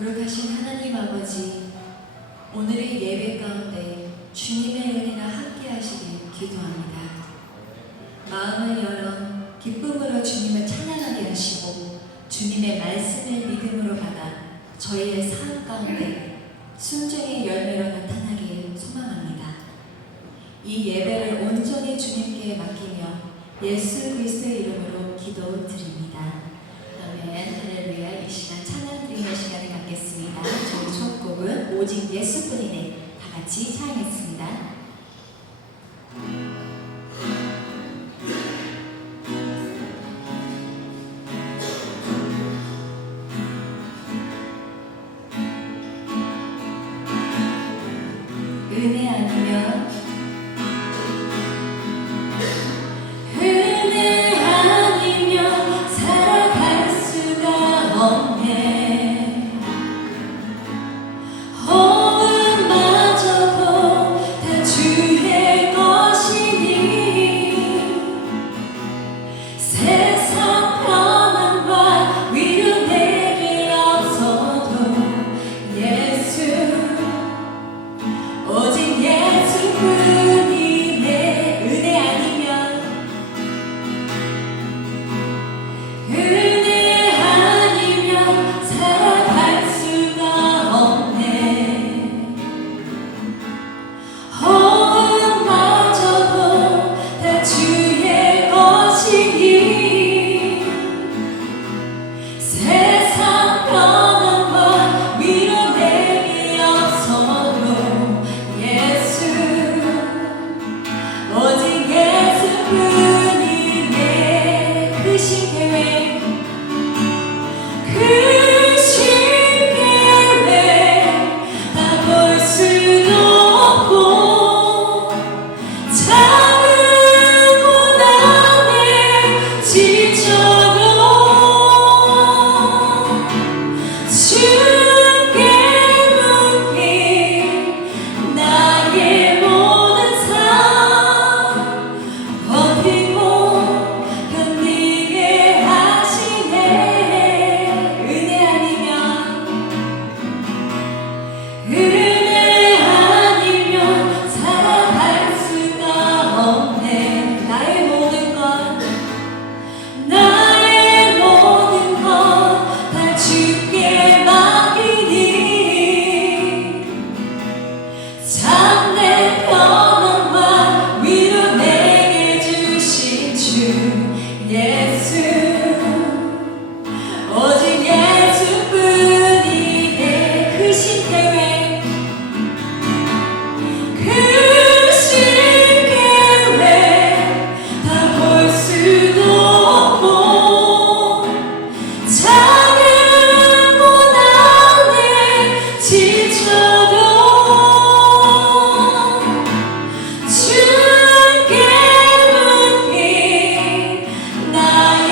거룩하신 하나님 아버지, 오늘의 예배 가운데 주님의 은혜가 함께 하시길 기도합니다. 마음을 열어 기쁨으로 주님을 찬양하게 하시고 주님의 말씀을 믿음으로 받아 저희의 삶 가운데 순종의 열매로 나타나길 소망합니다. 이 예배를 온전히 주님께 맡기며 예수 그리스도의 이름으로 기도드립니다. 아멘. 할렐루야. 이 시간 찬양 드리는 시간을 갖겠습니다. 저희 첫 곡은 오직 예수뿐이네. 다 같이 찬양했습니다. 은혜 아니면 살아갈 수가 없네. 호흡마저도 다 주의 것이니 세상 편안과 위로 내게 없어도 예수, 오직 예수뿐이네. 은혜 아니면 살아갈 수가 없네. 호흡마저도 다 주의 것이니 세상 편안과 위로 내게 없어도 예수, 오직 예수뿐이네. 크신 계획, 다 볼 수도 없고 작은 고난에 지쳐도 주께 묶인 나의 모든 삶 버티고 견디게 하시네. 은혜 아니면 살아갈 수가 없네. 나의 모든 것 다 주께 맡기니 참된 평안과 위로 내게 주신 주 예수, 오직 예수뿐이네. 크신 계획, 다 볼 수도 없고 작은 고난에 지쳐도 주께 묶인 나의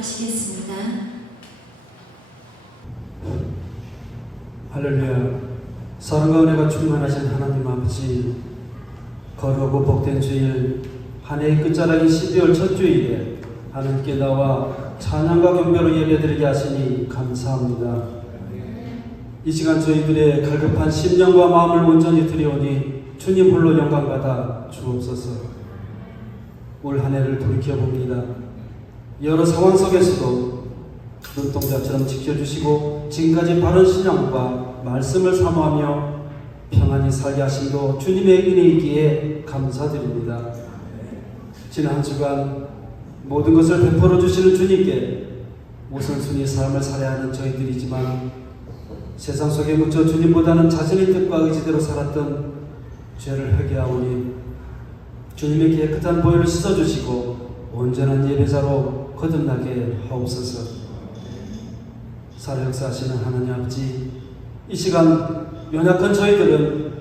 기도하시겠습니다. 할렐루야. 사랑과 은혜가 충만하신 하나님 아버지, 거룩하고 복된 주일, 한 해의 끝자락인 12월 첫 주일에 하나님께 나와 찬양과 경배로 예배드리게 하시니 감사합니다. 이 시간 저희들의 갈급한 심령과 마음을 온전히 드리오니 주님 홀로 영광받아 주옵소서. 올 한 해를 돌이켜봅니다. 여러 상황 속에서도 눈동자처럼 지켜주시고 지금까지 바른 신앙과 말씀을 사모하며 평안히 살게 하심도 주님의 은혜이기에 감사드립니다. 지난 한 주간 모든 것을 베풀어 주시는 주님께 우선순위 삶을 살아야 하는 저희들이지만 세상 속에 묻혀 주님보다는 자신의 뜻과 의지대로 살았던 죄를 회개하오니 주님의 깨끗한 보혈을 씻어주시고 온전한 예배자로 거듭나게 하옵소서. 살아 역사하시는 하나님 아버지, 이 시간 연약한 저희들은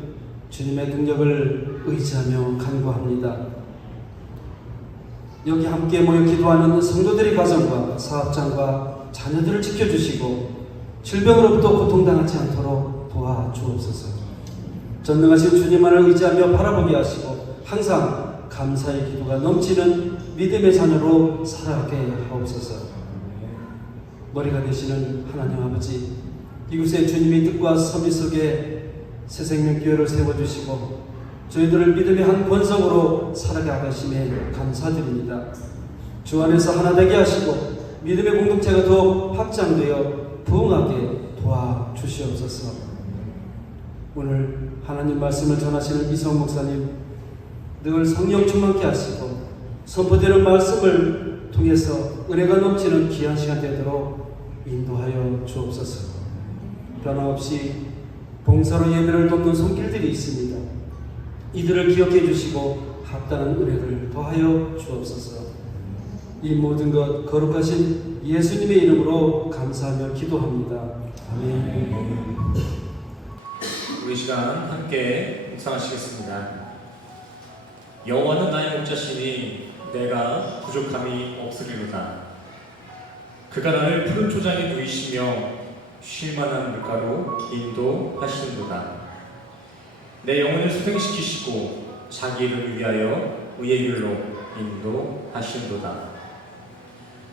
주님의 능력을 의지하며 간구합니다. 여기 함께 모여 기도하는 성도들의 가정과 사업장과 자녀들을 지켜주시고 질병으로부터 고통당하지 않도록 도와주옵소서. 전능하신 주님만을 의지하며 바라보게 하시고 항상 감사의 기도가 넘치는 믿음의 자녀로 살아가게 하옵소서. 머리가 되시는 하나님 아버지, 이곳에 주님의 뜻과 섭리 속에 새생명교회를 세워주시고 저희들을 믿음의 한 권성으로 살아가게 하심에 감사드립니다. 주 안에서 하나 되게 하시고 믿음의 공동체가 더 확장되어 부흥하게 도와주시옵소서. 오늘 하나님 말씀을 전하시는 이성 목사님, 늘 성령 충만케 하시고 선포되는 말씀을 통해서 은혜가 넘치는 귀한 시간 되도록 인도하여 주옵소서. 변함없이 봉사로 예배를 돕는 손길들이 있습니다. 이들을 기억해 주시고 합당한 은혜를 더하여 주옵소서. 이 모든 것 거룩하신 예수님의 이름으로 감사하며 기도합니다. 아멘. 우리 시간 함께 묵상하시겠습니다. 여호와는 나의 목자시니 내가 부족함이 없으리로다. 그가 나를 푸른 초장에 누이시며 쉴만한 물가로 인도하시는도다. 내 영혼을 수행시키시고 자기 이름을 위하여 의의 길로 인도하시는도다.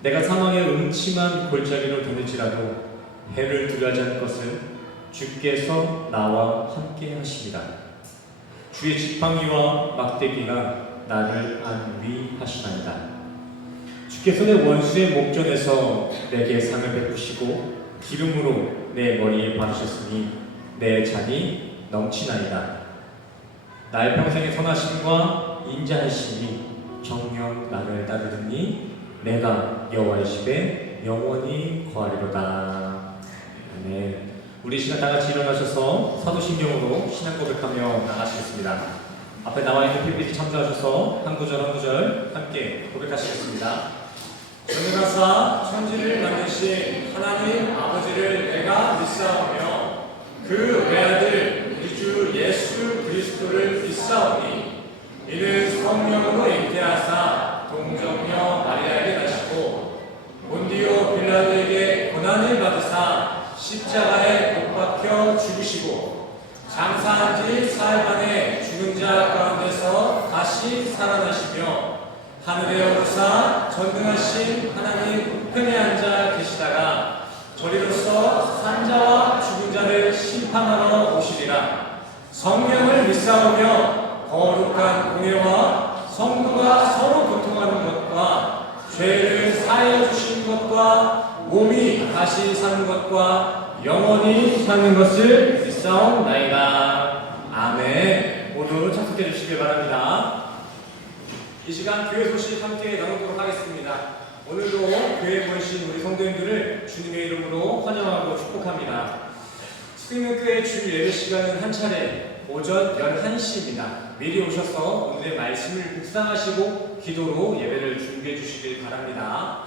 내가 사망의 음침한 골짜기로 들릴지라도 해를 두려워하지 않을 것은 주께서 나와 함께 하시리라. 주의 지팡이와 막대기가 나를 안위하시나이다. 주께서 내 원수의 목전에서 내게 상을 베푸시고 기름으로 내 머리에 바르셨으니 내 잔이 넘치나이다. 나의 평생의 선하심과 인자하심이 정녕 나를 따르더니 내가 여호와의 집에 영원히 거하리로다. 아멘. 우리 시간 다 같이 일어나셔서 사도신경으로 신앙 고백하며 나가시겠습니다. 앞에 나와 있는 PPT 참조하셔서 한 구절 한 구절 함께 고백하시겠습니다. 전능하사 천지를 만드신 하나님 아버지를 내가 믿사오며 그 외아들 우리 주 예수 그리스도를 믿사오니 이는 성령으로 잉태하사 동정녀 마리아에게 나시고 본디오 빌라도에게 고난을 받으사 십자가에 못 박혀 죽으시고 장사한 지 사흘 만에 죽은 자 가운데서 다시 살아나시며 하늘에 오르사 전능하신 하나님 우편에 앉아 계시다가 저리로서 산자와 죽은 자를 심판하러 오시리라. 성령을 믿사오며 거룩한 공예와 성도가 서로 교통하는 것과 죄를 사하여 주신 것과 몸이 다시 사는 것과 영원히 사는 것을 믿사옵나이다. 아멘. 모두 착석해 주시길 바랍니다. 이 시간 교회 소식 함께 나누도록 하겠습니다. 오늘도 교회에 모이신 우리 성도님들을 주님의 이름으로 환영하고 축복합니다. 수행교회 주일 예배 시간은 한 차례 오전 11시입니다. 미리 오셔서 오늘의 말씀을 묵상하시고 기도로 예배를 준비해 주시길 바랍니다.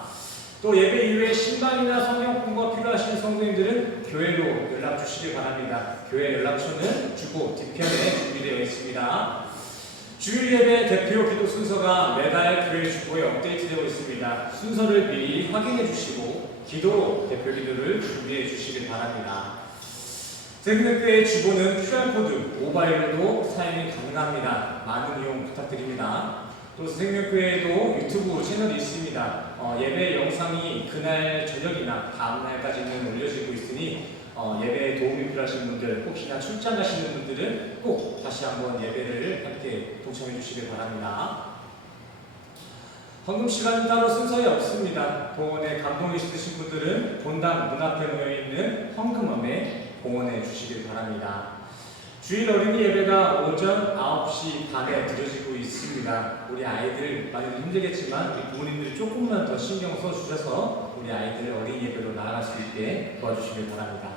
또 예배 이후에 신방이나 성경공부가 필요하신 성도님들은 교회로 연락 주시길 바랍니다. 교회 연락처는 주보 뒤편에 준비되어 있습니다. 주일 예배 대표 기도 순서가 매달 교회 주보에 업데이트되어 있습니다. 순서를 미리 확인해 주시고 기도 대표 기도를 준비해 주시길 바랍니다. 생명교회 주보는 QR코드, 모바일로도 사용이 가능합니다. 많은 이용 부탁드립니다. 또 생명교회에도 유튜브 채널이 있습니다. 예배 영상이 그날 저녁이나 다음 날까지는 올려지고 있으니 예배에 도움이 필요하신 분들, 혹시나 출장 가시는 분들은 꼭 다시 한번 예배를 함께 동참해 주시길 바랍니다. 헌금 시간은 따로 순서에 없습니다. 봉헌에 감동이 있으신 분들은 본당 문 앞에 놓여 있는 헌금함에 봉헌해 주시길 바랍니다. 주일 어린이 예배가 오전 9시 반에 드려지고 있습니다. 우리 아이들 많이 힘들겠지만 우리 부모님들이 조금만 더 신경 써주셔서 우리 아이들 어린이 예배로 나아갈 수 있게 도와주시길 바랍니다.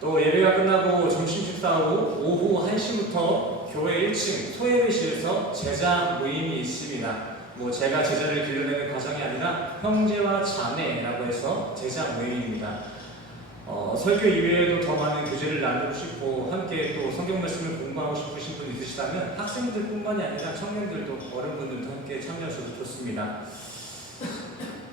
또 예배가 끝나고 점심 식사 후 오후 1시부터 교회 1층 소예배실에서 제자 모임이 있습니다. 제가 제자를 길러내는 과정이 아니라 형제와 자매라고 해서 제자 모임입니다. 설교 이외에도 더 많은 교제를 나누고 싶고 함께 또 성경 말씀을 공부하고 싶으신 분 있으시다면 학생들뿐만이 아니라 청년들도 어른분들도 함께 참여하셔도 좋습니다.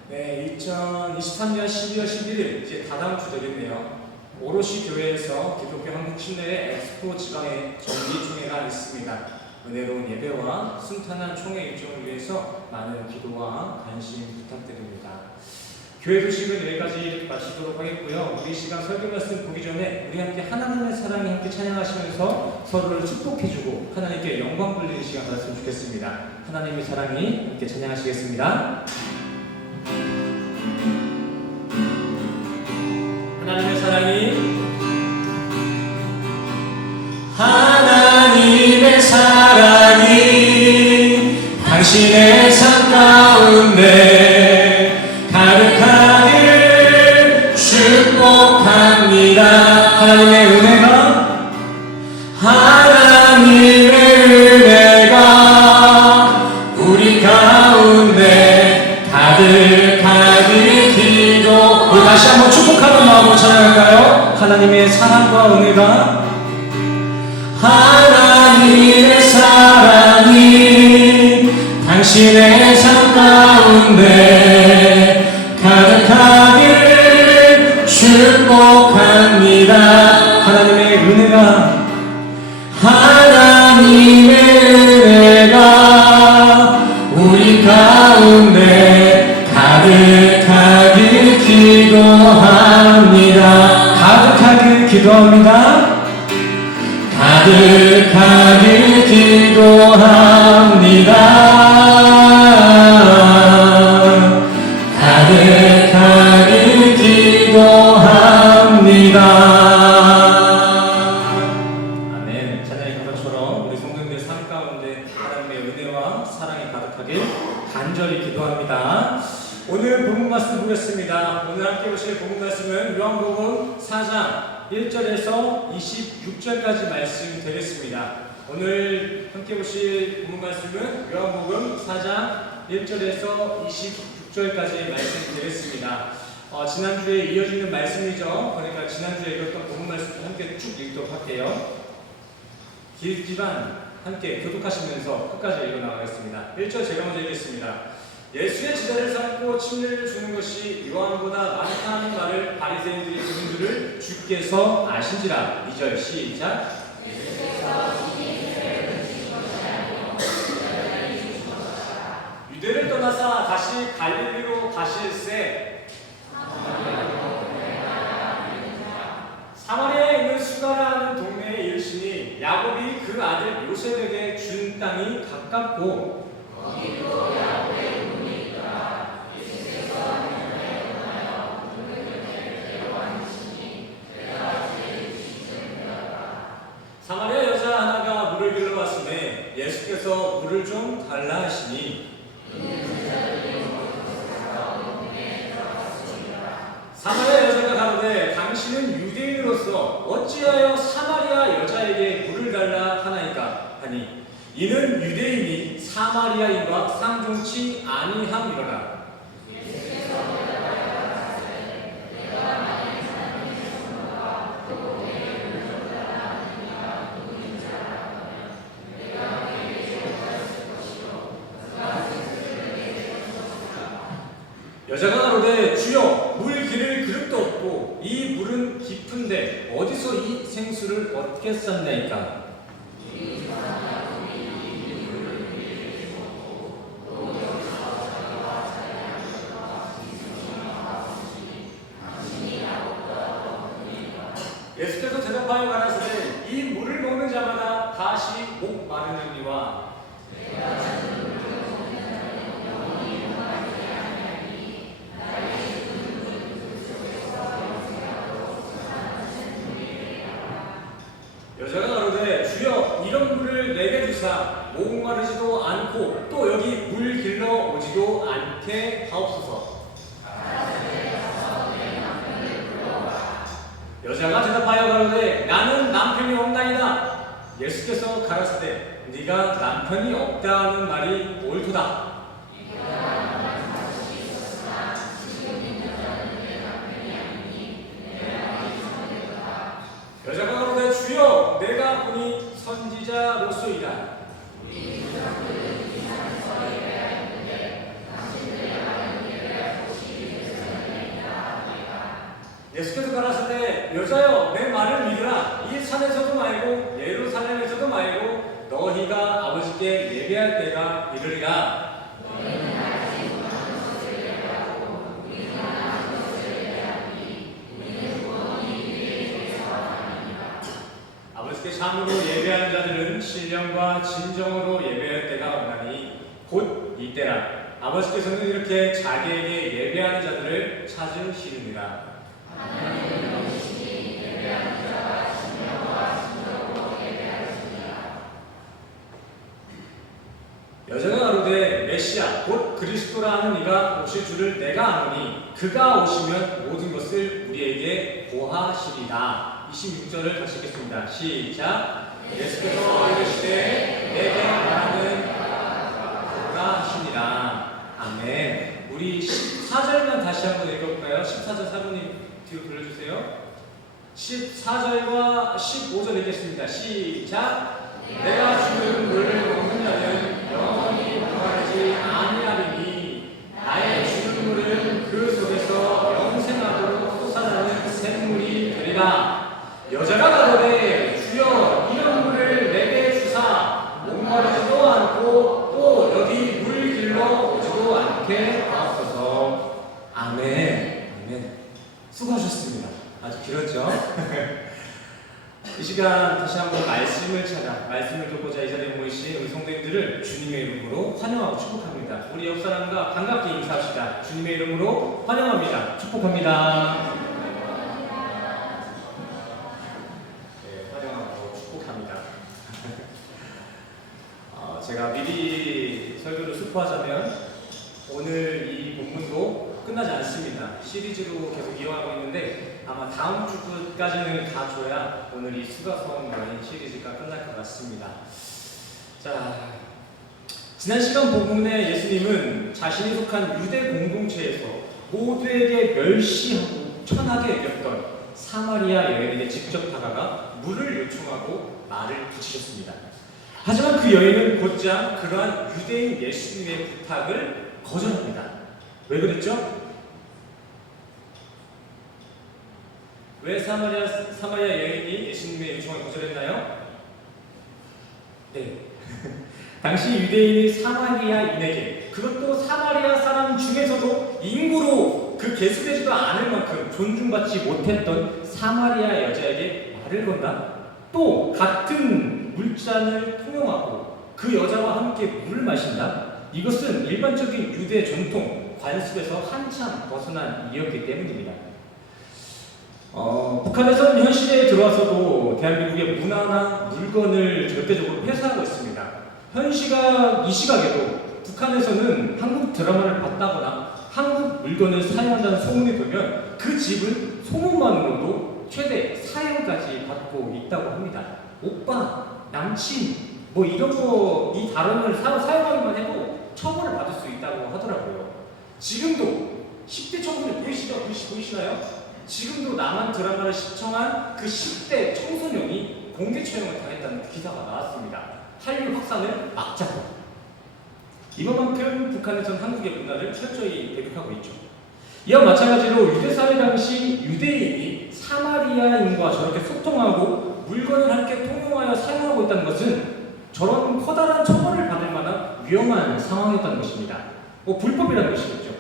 네, 2023년 12월 11일 이제 다다음 주 되겠네요. 오롯이 교회에서 기독교 한국 침례의 엑스포 지방의 정기총회가 있습니다. 은혜로운 예배와 순탄한 총회 일정을 위해서 많은 기도와 관심 부탁드립니다. 교회 소식은 여기까지 마치도록 하겠고요. 우리 시간 설교 말씀 보기 전에 우리 함께 하나님의 사랑이 함께 찬양하시면서 서로를 축복해주고 하나님께 영광 돌리는 시간 가졌으면 좋겠습니다. 하나님의 사랑이 함께 찬양하시겠습니다. 하나님의 사랑이 하나님의 사랑이 당신의 삶 가운데 가득하길 축복합니다. 하나님의 은혜가 우리 가운데 가득하길 기도. 우리 다시 한번 축복하는 마음으로 찬양할까요? 하나님의 사랑과 은혜가 하나님의 사랑이 당신의 삶 가운데 가득하길 축복합니다. 하나님의 은혜가 우리 가운데 가득하길 기도합니다. 가득하길 기도합니다. 가득하길 기도합니다. 가득하길 기도합니다. 아멘. 찬양의 가사처럼 우리 성도님들 삶 가운데 하나님의 은혜와 사랑이 가득하길 간절히 기도합니다. 오늘 본문 말씀 보겠습니다. 오늘 함께 보실 본문 말씀은 요한복음 4장 1절에서 26절까지 말씀 되겠습니다. 오늘 함께 보실 본문 말씀은 요한복음 4장 1절에서 26절까지 말씀 되겠습니다. 지난주에 이어지는 말씀이죠. 그러니까 지난주에 읽었던 본문 말씀 함께 쭉 읽도록 할게요. 길지만 함께 교독하시면서 끝까지 읽어나가겠습니다. 1절 제가 먼저 읽겠습니다. 예수의 제자를 삼고 침례를 주는 것이 요한보다 많다 하는 말을 바리새인들이 들은 줄을 주께서 아신지라. 2절 시작. 유대를 떠나사 다시 갈릴리로 가실새 사마리아에 있는 수가라 하는 동네에 이르시니 야곱이 그 아들 요셉에게 준 땅이 가깝고 거기도 야곱의 문이 있더라. 예수께서 하늘에 떠나여 그들을 데려와주시니 그가 제일 시점이더라. 사마리아 여자 하나가 물을 길러 왔으매 예수께서 물을 좀 달라 하시니 사마리아 여자가 가로되 당신은 유대인으로서 어찌하여 사마리아 여자에게 물을 달라 하나이까 하니 이는 유대인이 사마리아인과 상종치 아니함이로라. 여자가 가로되 주여 물 기를 그릇도 없고 이 물은 깊은데 어디서 이 생수를 어떻게 쌌나이까? 예수께서 대답하여 가라사대 이 물을 먹는 자마다 다시 목 마르느니와 여자가 가로되 주여 이런 물을 내게 주사 목마르지도 않고 또 여기 물 길러 오지도 않게 하옵소서. 여자가 대답하여 가로되 나는 남편이 없나이다. 예수께서 가라사대 네가 남편이 없다는 말이 옳도다. 여자가 가로되 주여 내가 보니 선지자로소이다. 예수께서 가라사대 여자여 내 말을 믿으라. 이 산에서도 말고 예루살렘에서도 말고 너희가 아버지께 예배할 때가 이르리라. 아버지께 참으로 예배하는 자들은 신령과 진정으로 예배할 때가 온나니 곧 이때라. 아버지께서는 이렇게 자기에게 예배하는 자들을 찾으시느니라. 여자가 가로되 메시아 곧 그리스도라 하는 이가 오실 줄을 내가 아노니 그가 오시면 모든 것을 우리에게 보하시리라. 26절을 같이 읽겠습니다. 시작. 예수께서 이르시되 내게 말하는 그가 하시니라. 아멘. 우리 14절만 다시 한번 읽어볼까요? 14절 사모님 뒤로 돌려주세요. 14절과 15절 읽겠습니다. 시작. 내가 주는 물을 먹는 자는 영원히 목마르지 아니하리니 나의 주는 물은 그 속에서 영생하도록 솟아나는 샘물이 되리라. 여자가 가로되 주여 이런 물을 내게 주사 목마르지도 않고 또 여기 물 길러 오지도 않게 하옵소서. 아멘. 아멘. 수고하셨습니다. 아주 길었죠? 이 시간 다시 한번 말씀을 찾아 말씀을 듣고자 이 자리에 모이신 우리 성도님들을 주님의 이름으로 환영하고 축복합니다. 우리 옆 사람과 반갑게 인사합시다. 주님의 이름으로 환영합니다. 축복합니다. 네, 환영하고 축복합니다. 제가 미리 설교를 스포하자면 오늘 이 본문도 끝나지 않습니다. 시리즈로 계속 이어가고 있는데 아마 다음 주까지는 가줘야 오늘 이 수가성인 시리즈가 끝날 것 같습니다. 자, 지난 시간 본문에 예수님은 자신이 속한 유대 공동체에서 모두에게 멸시하고 천하게 여겼던 사마리아 여인에게 직접 다가가 물을 요청하고 말을 붙이셨습니다. 하지만 그 여인은 곧장 그러한 유대인 예수님의 부탁을 거절합니다. 왜 그랬죠? 왜 사마리아 여인이 예수님의 요청을 거절했나요? 네. 당시 유대인이 사마리아인에게, 그것도 사마리아 사람 중에서도 인구로 그 계수되지도 않을 만큼 존중받지 못했던 사마리아 여자에게 말을 건다? 또 같은 물잔을 통용하고 그 여자와 함께 물을 마신다? 이것은 일반적인 유대 전통 관습에서 한참 벗어난 일이었기 때문입니다. 북한에서는 현 시대에 들어와서도 대한민국의 문화나 물건을 절대적으로 폐쇄하고 있습니다. 현 시각, 이 시각에도 북한에서는 한국 드라마를 봤다거나 한국 물건을 사용한다는 소문이 돌면 그 집은 소문만으로도 최대 4년까지 받고 있다고 합니다. 오빠, 남친, 뭐 이런 거, 이 단어를 사용하기만 해도 처벌을 받을 수 있다고 하더라고요. 지금도 10대 청소년 보이시나요? 지금도 남한 드라마를 시청한 그 10대 청소년이 공개 처형을 당했다는 기사가 나왔습니다. 한류 확산을 막자고. 이번만큼 북한에서는 한국의 문화를 철저히 배격하고 있죠. 이와 마찬가지로 유대사회 당시 유대인이 사마리아인과 저렇게 소통하고 물건을 함께 통용하여 사용하고 있다는 것은 저런 커다란 처벌을 받을 만한 위험한 상황이었다는 것입니다. 불법이라는 것이겠죠.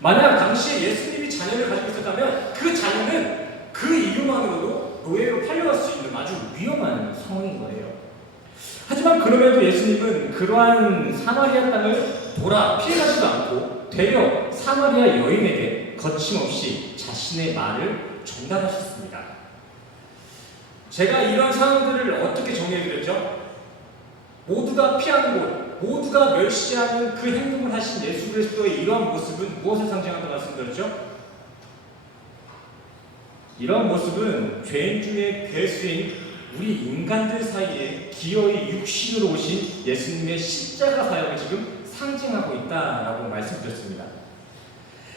만약 당시에 예수님이 자녀를 가지고 있었다면 그 자녀는 그 이유만으로도 노예로 팔려갈 수 있는 아주 위험한 상황인 거예요. 하지만 그럼에도 예수님은 그러한 사마리아 땅을 돌아 피해가지도 않고 되려 사마리아 여인에게 거침없이 자신의 말을 전달하셨습니다. 제가 이런 상황들을 어떻게 정리해드렸죠? 모두가 피하는 곳, 모두가 멸시하는 그 행동을 하신 예수 그리스도의 이러한 모습은 무엇을 상징한다고 말씀드렸죠? 이러한 모습은 죄인 중에 괴수인 우리 인간들 사이에 기어이 육신으로 오신 예수님의 십자가 사역을 지금 상징하고 있다라고 말씀드렸습니다.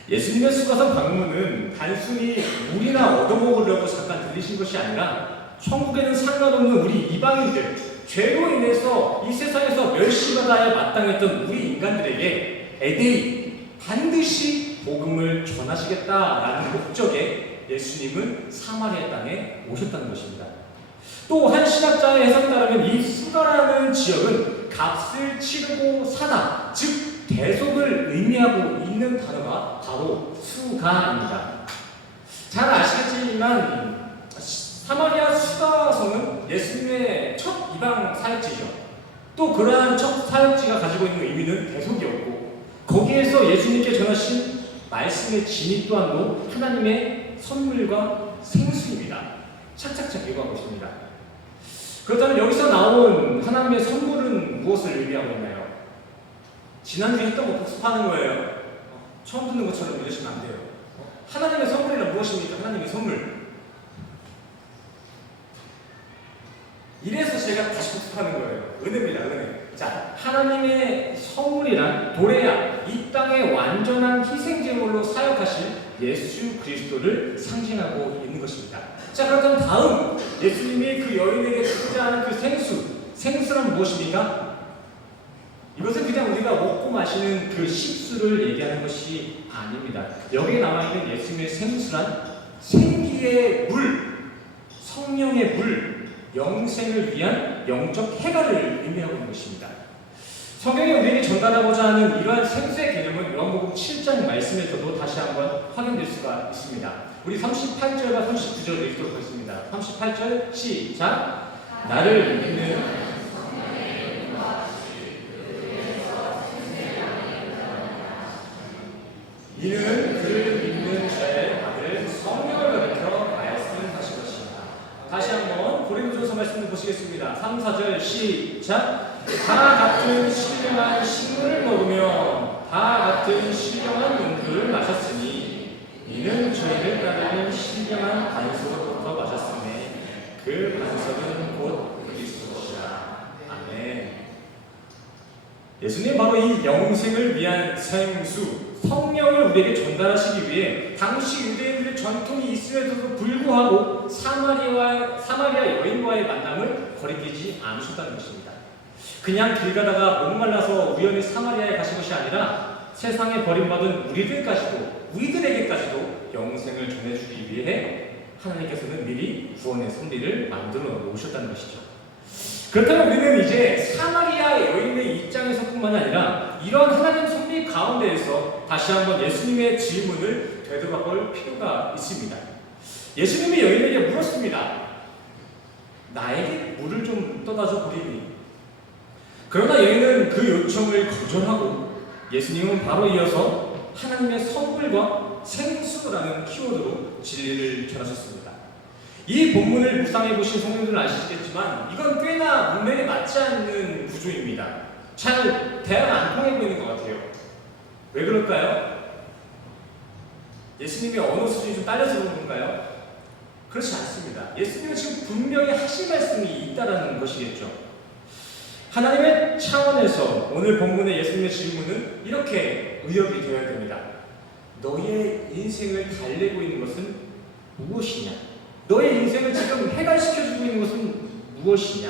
예수님의 수가성 방문은 단순히 물이나 얻어먹으려고 잠깐 들리신 것이 아니라 천국에는 상관없는 우리 이방인들, 죄로 인해서 이 세상에서 멸시받아야 마땅했던 우리 인간들에게 에데이 반드시 복음을 전하시겠다라는 목적에 예수님은 사마리아 땅에 오셨다는 것입니다. 또 한 신학자의 해석에 따르면 이 수가라는 지역은 값을 치르고 사다, 즉 대속을 의미하고 있는 단어가 바로 수가입니다. 잘 아시겠지만 사마리아 수가성은 예수님의 첫 이방 사역지죠. 또 그러한 첫 사역지가 가지고 있는 의미는 대속이었고 거기에서 예수님께 전하신 말씀의 진위 또한도 하나님의 선물과 생수입니다. 착착착 읽어가고 있습니다. 그렇다면 여기서 나온 하나님의 선물은 무엇을 의미하고 있나요? 지난주에 했던 거 복습하는 거예요. 처음 듣는 것처럼 믿으시면 안 돼요. 하나님의 선물이란 무엇입니까? 하나님의 선물. 이래서 제가 다시 복습하는 거예요. 은혜입니다, 은혜. 자, 하나님의 선물이란 도래야 이 땅의 완전한 희생제물로 사역하실 예수 그리스도를 상징하고 있는 것입니다. 자, 그렇다면 다음 예수님이 그 여인에게 투자하는 그 생수란 무엇입니까? 이것은 그냥 우리가 먹고 마시는 그 식수를 얘기하는 것이 아닙니다. 여기에 남아있는 예수님의 생수란 생기의 물, 성령의 물, 영생을 위한 영적 해가를 의미하고 있는 것입니다. 성경이 우리에게 전달하고자 하는 이러한 생수의 개념은 요한복음 7장 말씀에서도 다시 한번 확인될 수가 있습니다. 우리 38절과 39절을 읽도록 하겠습니다. 38절 시작. 나를 믿는 이는 그를 믿는 자의 받을 성령을 가리켜 말씀하신 것입니다. 다시 한번 고린도전서 말씀을 보시겠습니다. 3, 4절 시작. 다 같은 신령한 식물을 먹으며 다 같은 신령한 용도를 마셨으니 이는 저희를 따르는 신령한 반석부터 마셨으니 그 반석은 곧 그리스도시라. 아멘. 예수님 바로 이 영생을 위한 생수 성령을 우리에게 전달하시기 위해 당시 유대인들의 전통이 있음에도 불구하고 사마리아 여인과의 만남을 거리끼지 않으셨다는 것입니다. 그냥 길 가다가 목말라서 우연히 사마리아에 가신 것이 아니라 세상에 버림받은 우리들에게까지도 영생을 전해주기 위해 하나님께서는 미리 구원의 섭리를 만들어 놓으셨다는 것이죠. 그렇다면 우리는 이제 사마리아 여인의 입장에서뿐만 아니라 이러한 하나님 섭리 가운데에서 다시 한번 예수님의 질문을 되돌아볼 필요가 있습니다. 예수님이 여인에게 물었습니다. 나에게 물을 좀 떠다줘 보리니. 그러나 여인은 그 요청을 거절하고 예수님은 바로 이어서 하나님의 선물과 생수라는 키워드로 진리를 전하셨습니다. 이 본문을 묵상해 보신 성도들은 아시겠지만 이건 꽤나 문맥에 맞지 않는 구조입니다. 잘 대화가 안 통해 보이는 것 같아요. 왜 그럴까요? 예수님의 언어 수준이 좀 딸려서 그런 건가요? 그렇지 않습니다. 예수님은 지금 분명히 하신 말씀이 있다라는 것이겠죠. 하나님의 차원에서 오늘 본문의 예수님의 질문은 이렇게 의역이 되어야 됩니다. 너의 인생을 달래고 있는 것은 무엇이냐? 너의 인생을 지금 해갈시켜주고 있는 것은 무엇이냐?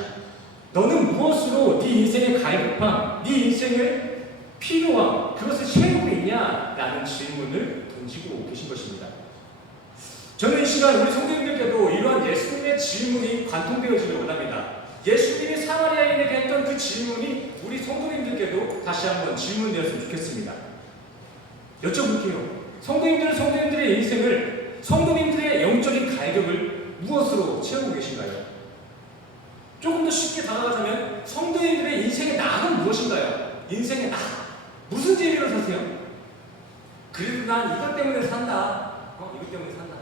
너는 무엇으로 네 인생의 갈급함, 네 인생을 필요함, 그것을 채우고 있냐라는 라는 질문을 던지고 계신 것입니다. 저는 이 시간 우리 성도님들께도 이러한 예수님의 질문이 관통되어지길 원합니다. 예수님이 사마리아인에게 했던 그 질문이 우리 성도님들께도 다시 한번 질문되었으면 좋겠습니다. 여쭤볼게요. 성도님들의 인생을, 성도님들의 영적인 갈급을 무엇으로 채우고 계신가요? 조금 더 쉽게 다가가자면 성도님들의 인생의 낙은 무엇인가요? 인생의 낙. 무슨 재미로 사세요? 그래도 난 이것 때문에 산다. 이것 때문에 산다.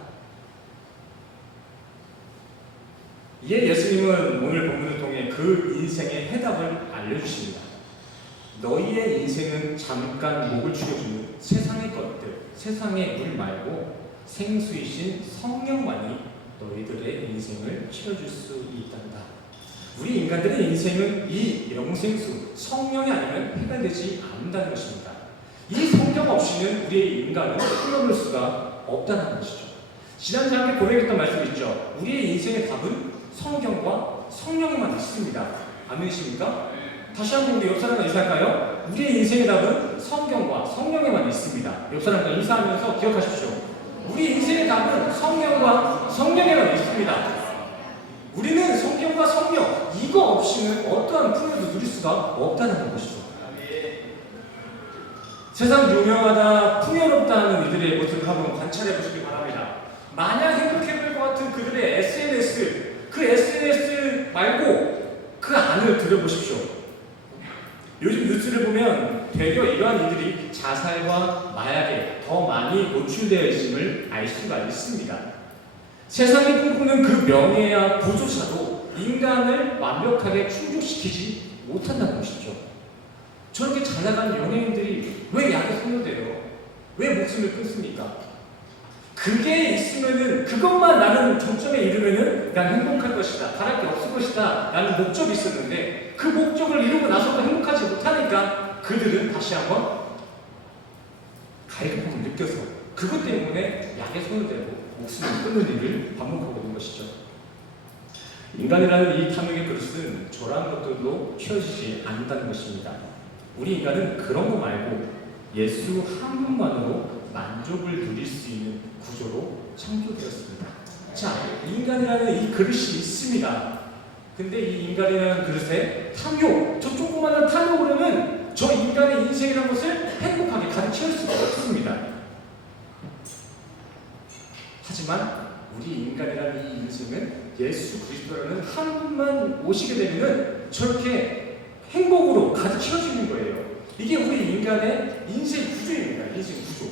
이에 예수님은 오늘 본문을 통해 그 인생의 해답을 알려주십니다. 너희의 인생은 잠깐 목을 축여주는 세상의 것들, 세상의 물 말고 생수이신 성령만이 너희들의 인생을 치러줄 수 있단다. 우리 인간들의 인생은 이 영생수, 성령이 아니면 해결되지 않는다는 것입니다. 이 성령 없이는 우리의 인간은 풀어볼 수가 없다는 것이죠. 지난주에 함께 고백했던 말씀 있죠. 우리의 인생의 답은 성경과 성령에만 있습니다. 아멘이십니까? 다시 한번 우리 옆 사람과 인사할까요? 우리의 인생의 답은 성경과 성령에만 있습니다. 옆 사람과 인사하면서 기억하십시오. 우리 인생의 답은 성경과 성령에만 있습니다. 우리는 성경과 성령, 이거 없이는 어떠한 풍요도 누릴 수가 없다는 것이죠. 세상 유명하다, 풍요롭다는 이들의 모습을 한번 관찰해 보시기 바랍니다. 마냥 행복해 보일 것 같은 그들의 SNS, 그 SNS 말고 그 안을 들여보십시오. 요즘 뉴스를 보면 되려 이러한 이들이 자살과 마약에 더 많이 노출되어 있음을 알 수가 있습니다. 세상이 꿈꾸는 그 명예와 부조차도 인간을 완벽하게 충족시키지 못한다는 것이죠. 저렇게 잘 나가는 연예인들이 왜 약에 손을 왜 목숨을 끊습니까? 그게 있으면은, 그것만 나는 정점에 이르면은 난 행복할 것이다, 바랄 게 없을 것이다 라는 목적이 있었는데, 그 목적을 이루고 나서도 행복하지 못하니까 그들은 다시 한번 갈급함을 느껴서 그것 때문에 약에 손을 대고 목숨을 끊는 일을 반복하고 있는 것이죠. 인간이라는 이 탐욕의 그릇은 저러한 것들로 채워지지 않는다는 것입니다. 우리 인간은 그런 거 말고 예수 한 분만으로 만족을 누릴 수 있는 구조로 창조되었습니다. 자, 인간이라는 이 그릇이 있습니다. 근데 이 인간이라는 그릇에 탐욕, 저 조그마한 탐욕으로는 저 인간의 인생이라는 것을 행복하게 가득 채울 수가 없습니다. 하지만 우리 인간이라는 이 인생은 예수 그리스도라는 한 분만 오시게 되면은 저렇게 행복으로 가득 채워지는 거예요. 이게 우리 인간의 인생 구조입니다. 인생 구조.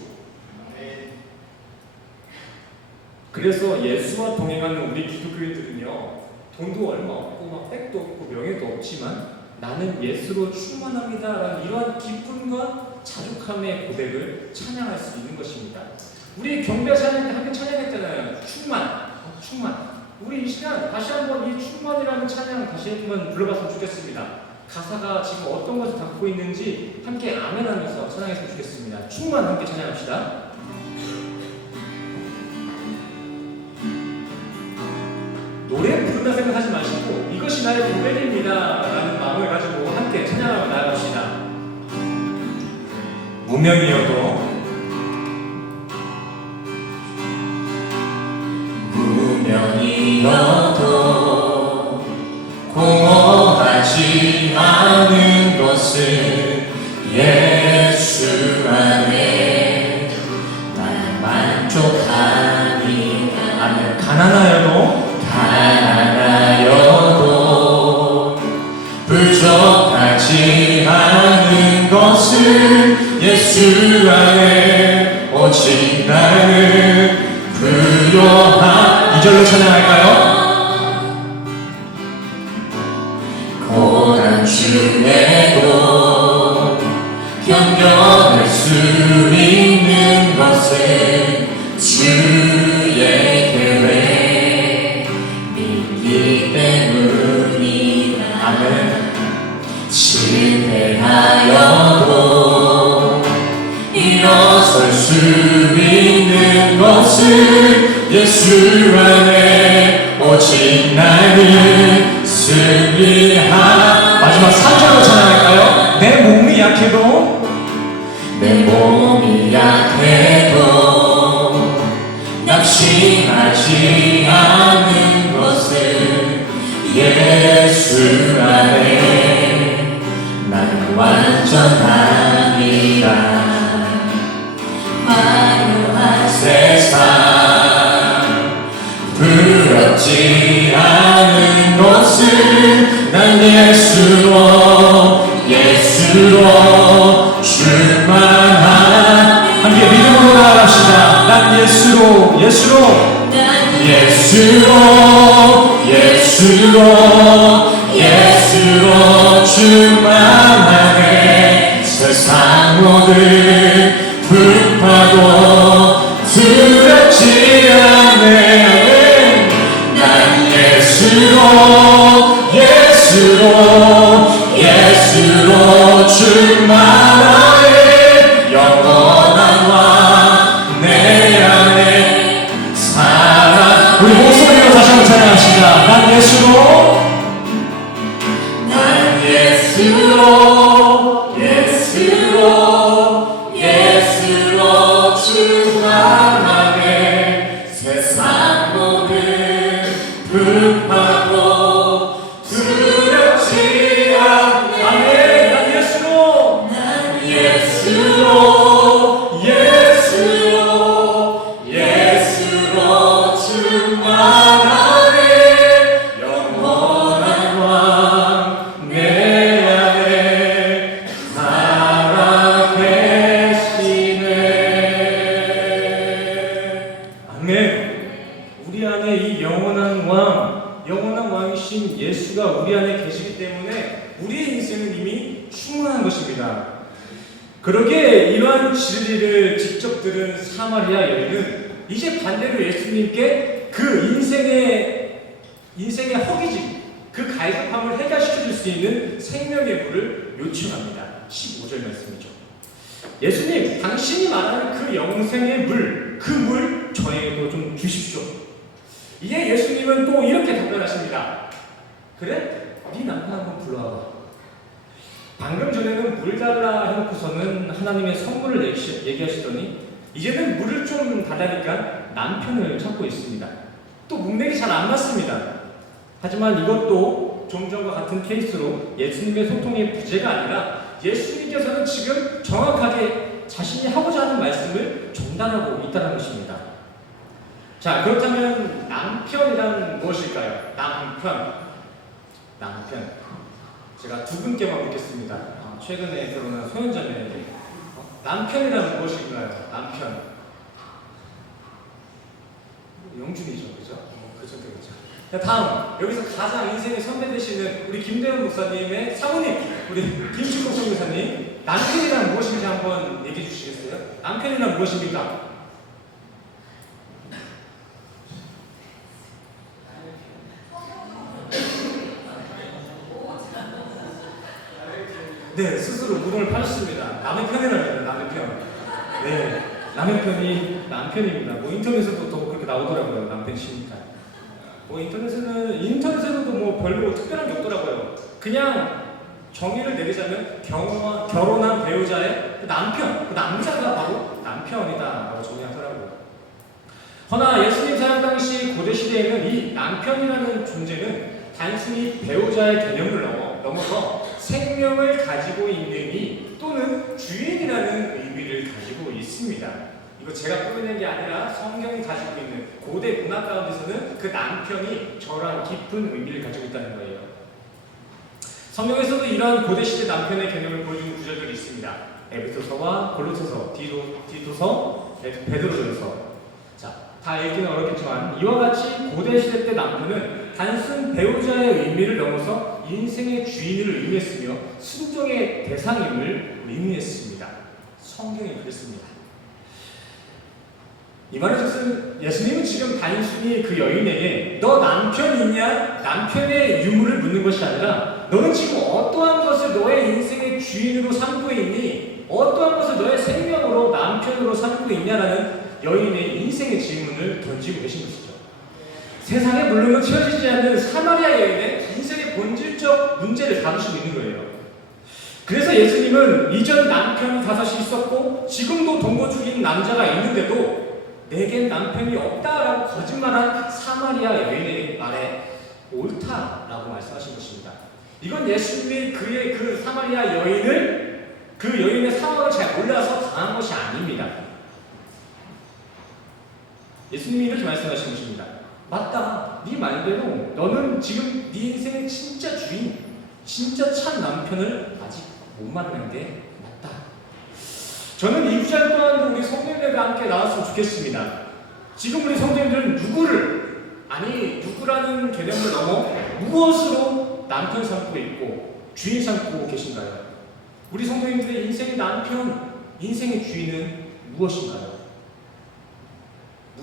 그래서 예수와 동행하는 우리 기독교인들은요, 돈도 얼마 없고 막 백도 없고 명예도 없지만 나는 예수로 충만합니다 라는 이러한 기쁨과 자족함의 고백을 찬양할 수 있는 것입니다. 우리 경배 찬양 때 함께 찬양했잖아요. 충만. 우리 이 시간 다시 한번 이 충만이라는 찬양 다시 한번 불러봤으면 좋겠습니다. 가사가 지금 어떤 것을 담고 있는지 함께 아멘하면서 찬양했으면 좋겠습니다. 충만 함께 찬양합시다. 노래 부른다 생각하지 마시고 이것이 나의 고백입니다 라는 마음을 가지고 함께 찬양하고 나아갑시다. 무명이어도 공허하지 않은 것은 예수 안에 난 만족하니. 아멘. 가난하여도 부족하지 않은 것은 예수 안에 오직 나는 부요함. 2절로 찬양할까요? 고난 중에도 견뎌낼 수 있는 것은 주의 계획 믿기 때문이다. 아멘. 실패하여도 일어설 수 있는 것은 예수 안에 오직 나는 승리한. 마지막 3절로 찬양할까요? 내 몸이 약해도 내 몸이 약해 두렵지 않은 것은 난 예수로 충만한 함께 믿음으로 나아갑시다. 난 예수로 충만하네. 세상 모든 불파도 두렵지 않네. 난 예수로 충만하네. 영원한 왕 내 안에 살아. 우리 목소리로 다시 한번 찬양합시다. 난 예수로 충만하네. 세상 모든 불파도 두렵지 않네. 아멘. 난 예수로 충만하네. 영원한 왕 내 안에 살아 계시네. 아멘. 우리 안에 이 영원한 왕이신 예수가 우리 안에 계시기 때문에 우리의 인생은 이미 충분한 것입니다. 그러게 이러한 진리를 직접 들은 사마리아 여인은 이제 반대로 예수님께 그 인생의 허기짐, 그 갈급함을 해결시켜 줄 수 있는 생명의 물을 요청합니다. 15절 말씀이죠. 예수님, 당신이 말하는 그 영생의 물, 그 물 저에게도 좀 주십시오. 이에 예수님은 또 이렇게 답변하십니다. 그래? 네 남편 한번 불러와봐. 방금 전에는 물 달라 해놓고서는 하나님의 선물을 얘기하시더니 이제는 물을 좀 달라니까 남편을 찾고 있습니다. 또 문맥이 잘 안 맞습니다. 하지만 이것도 좀 전과 같은 케이스로 예수님의 소통의 부재가 아니라 예수님께서는 지금 정확하게 자신이 하고자 하는 말씀을 전달하고 있다는 것입니다. 자, 그렇다면 남편이란 무엇일까요? 남편. 제가 두 분께만 묻겠습니다. 최근에 결혼한 소연자매에게 남편이란 무엇인가요? 남편. 영준이죠, 그죠? 그 정도겠죠. 자, 다음 여기서 가장 인생의 선배 되시는 우리 김대현 목사님의 사모님, 우리 김준국 선교사님, 남편이란 무엇인지 한번 얘기해 주시겠어요? 남편이란 무엇입니까? 네, 스스로 무덤을 파셨습니다. 남의 편이랍니다. 남의 편. 네, 남의 편이 남편입니다. 뭐 인터넷에도 더 그렇게 나오더라고요. 남편이시니까. 뭐 인터넷에서도 뭐 별로 특별한 게 없더라고요. 그냥 정의를 내리자면 결혼한 배우자의 그 남편, 그 남자가 바로 남편이다라고 정의하더라고요. 허나 예수님 사역 당시 고대 시대에는 이 남편이라는 존재는 단순히 배우자의 개념을 넘어서 생명을 가지고 있는 이 또는 주인이라는 의미를 가지고 있습니다. 이거 제가 꾸며낸 게 아니라 성경이 가지고 있는 고대 문화 가운데서는 그 남편이 저랑 깊은 의미를 가지고 있다는 거예요. 성경에서도 이러한 고대 시대 남편의 개념을 보여주는 구절들이 있습니다. 에베소서와 골로새서, 디도서, 베드로전서. 자, 다 읽기는 어렵겠지만 이와 같이 고대 시대 때 남편은 단순 배우자의 의미를 넘어서 인생의 주인을 의미했으며 순종의 대상임을 의미했습니다. 성경이 그랬습니다. 이 말의 뜻은 예수님은 지금 단순히 그 여인에게 너 남편 있냐? 남편의 유무를 묻는 것이 아니라 너는 지금 어떠한 것을 너의 인생의 주인으로 삼고 있니? 어떠한 것을 너의 생명으로 남편으로 삼고 있냐라는 여인의 인생의 질문을 던지고 계신 것이죠. 세상에 물론 채워지지 않는 사마리아 여인의 인생의 본질적 문제를 다루시고 있는 거예요. 그래서 예수님은 이전 남편이 5이 있었고 지금도 동거 중인 남자가 있는데도 내겐 남편이 없다라고 거짓말한 사마리아 여인의 말에 옳다라고 말씀하신 것입니다. 이건 예수님이 그의 그 사마리아 여인을 그 여인의 상황을 잘 몰라서 당한 것이 아닙니다. 예수님이 이렇게 말씀하신 것입니다. 맞다. 네 말대로 너는 지금 네 인생의 진짜 주인, 진짜 참 남편을 아직 못 만난 게 맞다. 저는 이 구절 또한 우리 성도님들과 함께 나왔으면 좋겠습니다. 지금 우리 성도님들은 누구라는 개념을 넘어 무엇으로 남편 삼고 있고 주인 삼고 계신가요? 우리 성도님들의 인생의 남편, 인생의 주인은 무엇인가요?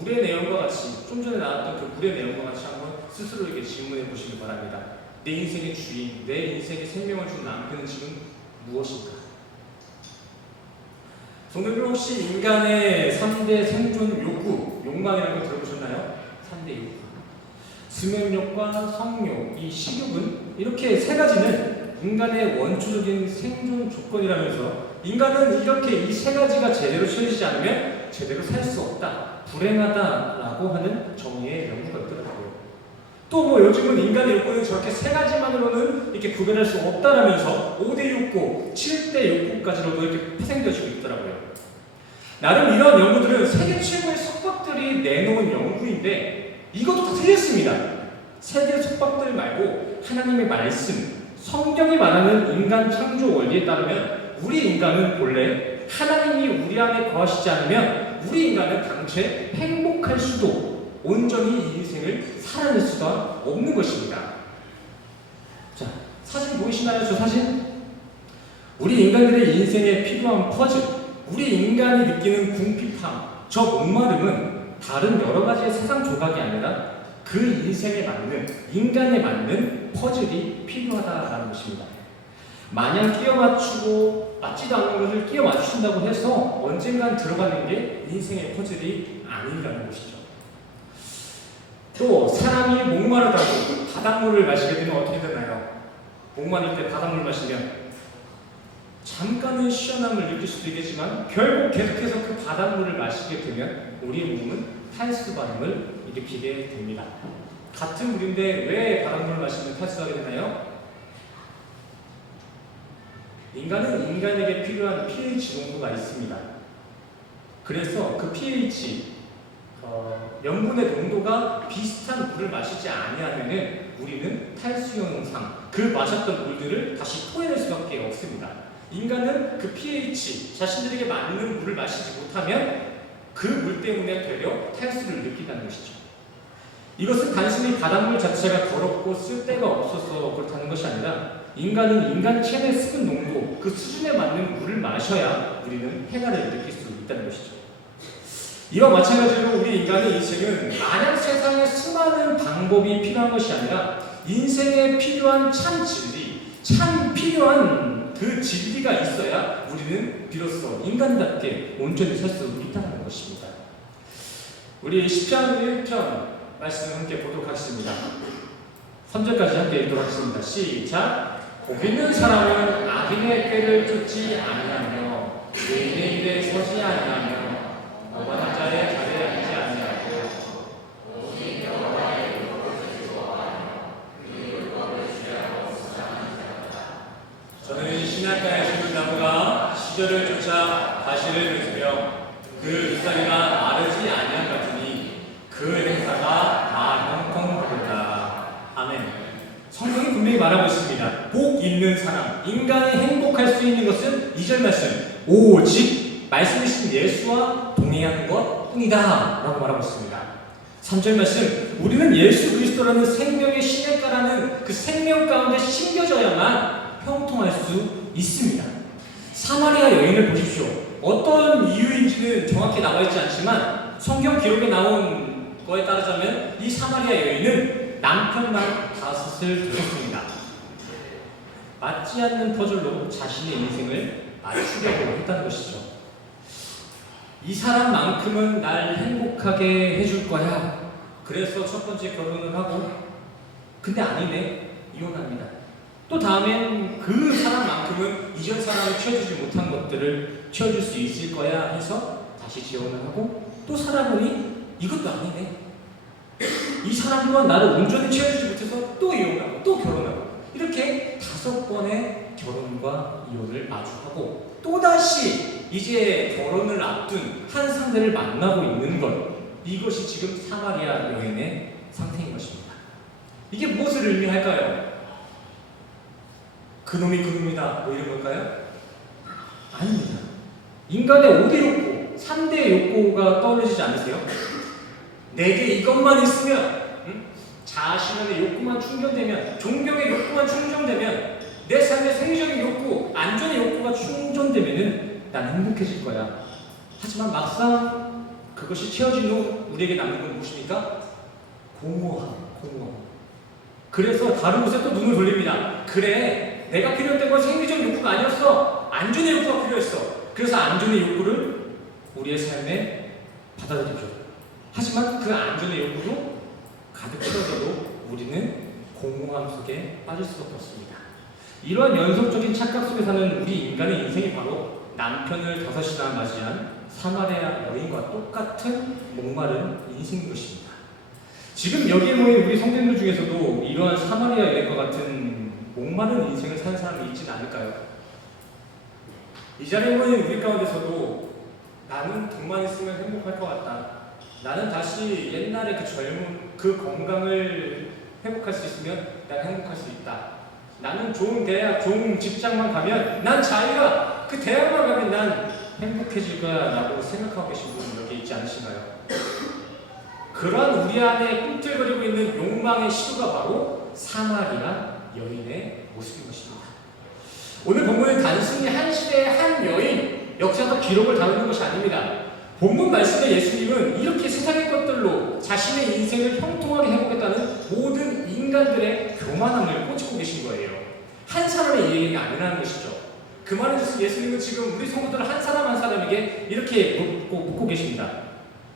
물의 내용과 같이, 좀 전에 나왔던 그 물의 내용과 같이 한번 스스로에게 질문해 보시기 바랍니다. 내 인생의 주인, 내 인생의 생명을 준 남편은 지금 무엇인가? 성도님들 혹시 인간의 3대 생존 욕구, 욕망이라는 거 들어보셨나요? 3대 욕구. 수면욕과 성욕, 이 식욕은 이렇게 세 가지는 인간의 원초적인 생존 조건이라면서 인간은 이렇게 이 세 가지가 제대로 채워지지 않으면 제대로 살 수 없다, 불행하다라고 하는 정의의 연구가 있더라고요. 또 뭐 요즘은 인간의 욕구는 저렇게 세 가지만으로는 이렇게 구별할 수 없다라면서 5대 욕구, 7대 욕구까지로도 이렇게 파생되어지고 있더라고요. 나름 이런 연구들은 세계 최고의 석박들이 내놓은 연구인데 이것도 다 틀렸습니다. 세계 석박들 말고 하나님의 말씀, 성경이 말하는 인간 창조 원리에 따르면 우리 인간은 본래 하나님이 우리 안에 거하시지 않으면 우리 인간은 당최 행복할 수도 온전히 이 인생을 살아낼 수가 없는 것입니다. 자, 사진 보이시나요? 저 사진? 우리 인간들의 인생에 필요한 퍼즐, 우리 인간이 느끼는 궁핍함, 저 목마름은 다른 여러 가지의 세상 조각이 아니라 그 인생에 맞는, 인간에 맞는 퍼즐이 필요하다라는 것입니다. 마냥 끼워 맞추고 맞지도 않는 것을 끼워 맞춘다고 해서 언젠간 들어가는 게 인생의 퍼즐이 아니라는 것이죠. 또 사람이 목마르다고 바닷물을 마시게 되면 어떻게 되나요? 목마를 때 바닷물 마시면 잠깐은 시원함을 느낄 수도 있겠지만 결국 계속해서 그 바닷물을 마시게 되면 우리의 몸은 탈수 반응을 일으키게 됩니다. 같은 물인데 왜 바닷물을 마시면 탈수하게 되나요? 인간은 인간에게 필요한 pH 농도가 있습니다. 그래서 그 pH, 염분의 농도가 비슷한 물을 마시지 아니하면 우리는 탈수 현상, 그 마셨던 물들을 다시 토해낼 수밖에 없습니다. 인간은 그 pH, 자신들에게 맞는 물을 마시지 못하면 그 물 때문에 되려 탈수를 느낀다는 것이죠. 이것은 단순히 바닷물 자체가 더럽고 쓸데가 없어서 그렇다는 것이 아니라 인간은 인간 체내 수분 농도, 그 수준에 맞는 물을 마셔야 우리는 해가를 느낄 수 있다는 것이죠. 이와 마찬가지로 우리 인간의 인생은 마냥 세상에 수많은 방법이 필요한 것이 아니라 인생에 필요한 참 진리, 참 필요한 그 진리가 있어야 우리는 비로소 인간답게 온전히 살 수 있다는 것입니다. 우리 시편 1편 말씀을 함께 보도록 하겠습니다. 3절까지 함께 읽도록 하겠습니다. 시작! 복 있는 사람은 악인의 꾀를 쫓지 아니하며 의인의 일에 서지 아니하며 오만한 자의 자리에 앉지 아니하고 오직 여호와의 율법을 좋아하며 그 율법을 취하고 사랑한다. 저는 시냇가에 심은 나무가 시절을 쫓아 가시를 맺으며 그 잎사귀가 마르지 아니한 같으니 그 행사가 다 형통 부른다. 아멘. 성경이 분명히 말하고 있습니다. 복 있는 사람, 인간이 행복할 수 있는 것은 2절 말씀, 오직 말씀이신 예수와 동행하는 것 뿐이다 라고 말하고 있습니다. 3절 말씀, 우리는 예수 그리스도라는 생명의 시냇가라는 그 생명 가운데 심겨져야만 형통할 수 있습니다. 사마리아 여인을 보십시오. 어떤 이유인지는 정확히 나와 있지 않지만 성경 기록에 나온 거에 따르자면 이 사마리아 여인은 남편만 5을 두었습니다. 맞지 않는 퍼즐로 자신의 인생을 맞추려고 했다는 것이죠. 이 사람만큼은 날 행복하게 해줄 거야. 그래서 첫 번째 결혼을 하고, 근데 아니네. 이혼합니다. 또 다음엔 그 사람만큼은 이전 사람이 채워주지 못한 것들을 채워줄 수 있을 거야 해서 다시 재혼을 하고, 또 살아보니 이것도 아니네. 이 사람 또한 나를 온전히 채워주지 못해서 또 이혼하고 또 결혼하고, 이렇게 5번의 결혼과 이혼을 마주하고 또다시 이제 결혼을 앞둔 한 상대를 만나고 있는 것, 이것이 지금 사마리아 여인의 상태인 것입니다. 이게 무엇을 의미할까요? 그놈이 그놈이다 뭐 이런 걸까요? 아닙니다. 인간의 5대 욕구, 3대 욕구가 떠오르지 않으세요? 내게 이것만 있으면, 자아실현의 욕구만 충전되면, 존경의 욕구만 충전되면, 내 삶의 생리적인 욕구, 안전의 욕구가 충전되면은 난 행복해질 거야. 하지만 막상 그것이 채워진 후 우리에게 남는 건 무엇입니까? 공허함. 그래서 다른 곳에 또 눈을 돌립니다. 그래, 내가 필요했던 건 생리적 욕구가 아니었어. 안전의 욕구가 필요했어. 그래서 안전의 욕구를 우리의 삶에 받아들이죠. 하지만 그 안전의 욕구로 가득 채워져도 우리는 공허함 속에 빠질 수밖에 없습니다. 이러한 연속적인 착각 속에 사는 우리 인간의 인생이 바로 남편을 5이나 맞이한 사마리아 여인과 똑같은 목마른 인생인 것입니다. 지금 여기에 모인 우리 성도님들 중에서도 이러한 사마리아 여인과 같은 목마른 인생을 사는 사람이 있지는 않을까요? 이 자리에 모인 우리 가운데서도 나는 돈만 있으면 행복할 것 같다. 나는 다시 옛날의 그 젊음, 그 건강을 회복할 수 있으면 난 행복할 수 있다. 나는 좋은 대학, 좋은 직장만 가면 난 자유야. 그 대학만 가면 난 행복해질 거야 라고 생각하고 계신 분 여기 있지 않으신가요? 그러한 우리 안에 꿈틀거리고 있는 욕망의 시도가 바로 사마리아 여인의 모습인 것입니다. 오늘 본문은 단순히 한 시대의 한 여인, 역사적 기록을 다루는 것이 아닙니다. 본문 말씀에 예수님은 이렇게 세상의 것들로 자신의 인생을 형통하게 해보겠다는 모든 인간들의 교만함을 꼬집고 계신 거예요. 한 사람의 얘기가 아니라는 것이죠. 그 말은 예수님은 지금 우리 성도들 한 사람 한 사람에게 이렇게 묻고 계십니다.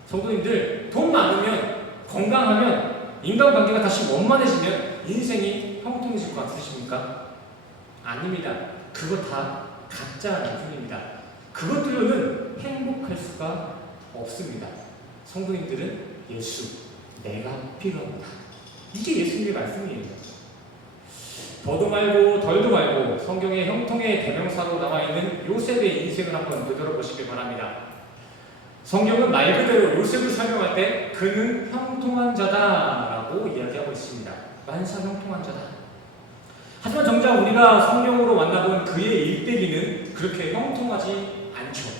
성도님들, 돈 많으면, 건강하면, 인간관계가 다시 원만해지면 인생이 형통해질 것 같으십니까? 아닙니다. 그거 다 가짜 단순입니다. 그것들로는 행복할 수가 없습니다. 성도님들은 예수, 내가 필요합니다. 이게 예수님의 말씀이에요. 더도 말고 덜도 말고 성경의 형통의 대명사로 나와있는 요셉의 인생을 한번 되돌아보시길 바랍니다. 성경은 말 그대로 요셉을 설명할 때 그는 형통한 자다라고 이야기하고 있습니다. 만사 형통한 자다. 하지만 정작 우리가 성경으로 만나본 그의 일대기는 그렇게 형통하지 않죠.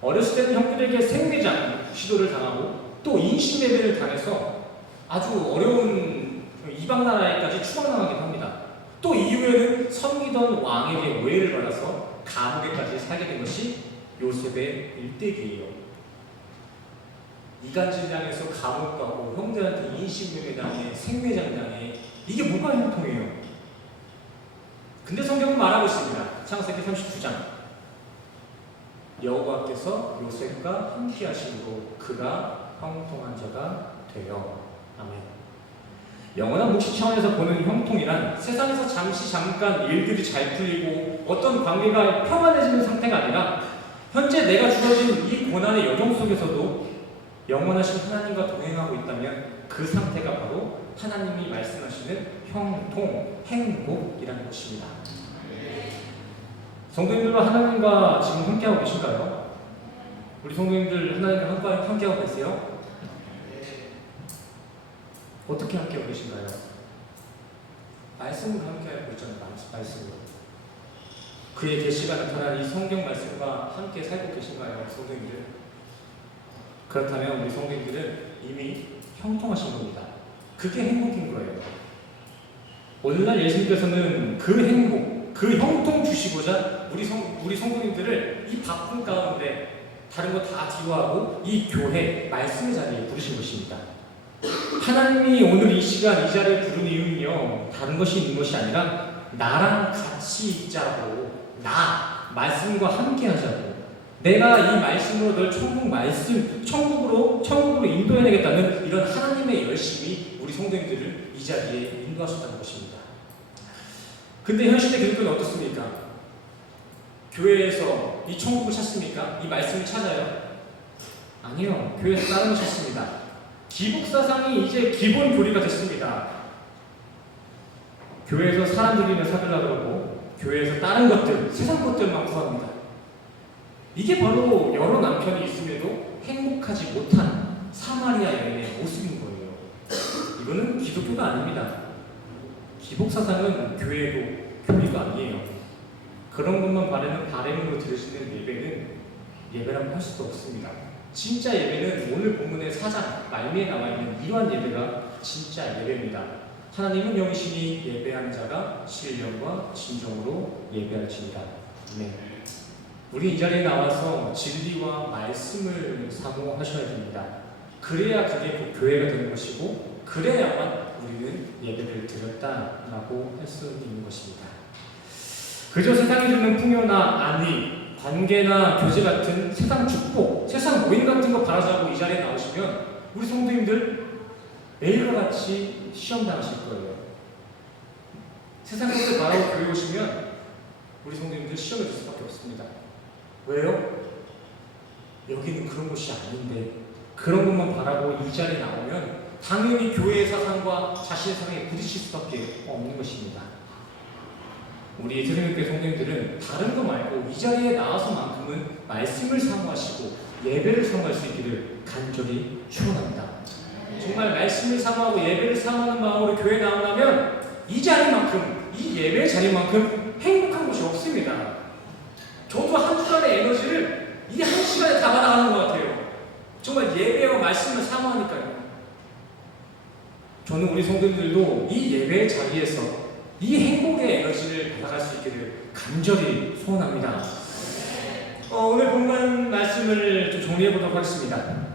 어렸을 때는 형들에게 생매장 시도를 당하고 또 인신매매를 당해서 아주 어려운 이방 나라에까지 추방당하기도 합니다. 또 이후에는 섬기던 왕에게 오해를 받아서 감옥에까지 살게 된 것이 요셉의 일대기예요. 이간질 당해서 감옥 가고 형들한테 인신매매 당해 생매장 당해 이게 뭐가 형통해요? 근데 성경은 말하고 있습니다. 창세기 39장 여호와께서 요셉과 함께 하심으로 그가 형통한 자가 되어 아멘. 영원한 묵시 차원에서 보는 형통이란 세상에서 잠깐 일들이 잘 풀리고 어떤 관계가 평안해지는 상태가 아니라 현재 내가 주어진 이 고난의 여정 속에서도 영원하신 하나님과 동행하고 있다면 그 상태가 바로 하나님이 말씀하시는 형통, 행복이라는 것입니다. 성도님들과 하나님과 지금 함께하고 계신가요? 우리 성도님들 하나님과 함께하고 계세요? 어떻게 함께하고 계신가요? 말씀으로 함께하고 있잖아요. 말씀으로. 그의 계시가 나타난 이 성경 말씀과 함께 살고 계신가요? 성도님들? 그렇다면 우리 성도님들은 이미 형통하신 겁니다. 그게 행복인 거예요. 오늘날 예수님께서는 그 행복, 그 형통 주시고자 우리 성도님들을 이 바쁜 가운데 다른 거 다 뒤로하고 이 교회 말씀의 자리에 부르신 것입니다. 하나님이 오늘 이 시간 이 자리에 부른 이유는요, 다른 것이 있는 것이 아니라 나랑 같이 있자고, 나 말씀과 함께 하자고, 내가 이 말씀으로 널 천국으로 인도해내겠다는 이런 하나님의 열심이 우리 성도님들을 이 자리에 인도하셨다는 것입니다. 근데 현 시대 기독교는 어떻습니까? 교회에서 이 천국을 찾습니까? 이 말씀을 찾아요? 아니요. 교회에서 다른 것을 찾습니다. 기복사상이 이제 기본 교리가 됐습니다. 교회에서 사람들이나 사귀려고 그러고 교회에서 다른 것들, 세상 것들만 구합니다. 이게 바로 여러 남편이 있음에도 행복하지 못한 사마리아 여인의 모습인 거예요. 그거는 기독교가 아닙니다. 기복사상은 교리가 아니에요. 그런 것만 바램으로 드려지는 예배는 예배라고 할 수도 없습니다. 진짜 예배는 오늘 본문의 4장 말미에 나와 있는 이러한 예배가 진짜 예배입니다. 하나님은 영이시니 예배하는 자가 신령과 진정으로 예배할지니라. 네. 우리 이 자리에 나와서 진리와 말씀을 사모하셔야 됩니다. 그래야 그게 교회가 되는 것이고, 그래야만 우리는 예배를 드렸다라고 할 수 있는 것입니다. 그저 세상이 주는 풍요나 안위, 관계나 교제 같은 세상 축복, 세상 모임 같은 거 바라자고 이 자리에 나오시면 우리 성도님들 매일과 같이 시험 당하실 거예요. 세상 것을 바라고 교회 오시면 우리 성도님들 시험을 줄 수밖에 없습니다. 왜요? 여기는 그런 곳이 아닌데, 그런 것만 바라고 이 자리에 나오면 당연히 교회의 사상과 자신의 사상에 부딪힐 수밖에 없는 것입니다. 우리 세상교회 성도님들은 다른 거 말고 이 자리에 나와서만큼은 말씀을 사모하시고 예배를 사모할 수 있기를 간절히 축원합니다. 정말 말씀을 사모하고 예배를 사모하는 마음으로 교회에 나온다면 이 자리만큼, 이 예배 자리만큼 행복한 곳이 없습니다. 저도 한 주간의 에너지를 이 한 시간에 다 받아가는 것 같아요. 정말 예배와 말씀을 사모하니까요. 저는 우리 성도님들도 이 예배의 자리에서 이 행복의 에너지를 받아갈 수 있기를 간절히 소원합니다. 오늘 본문 말씀을 좀 정리해보도록 하겠습니다.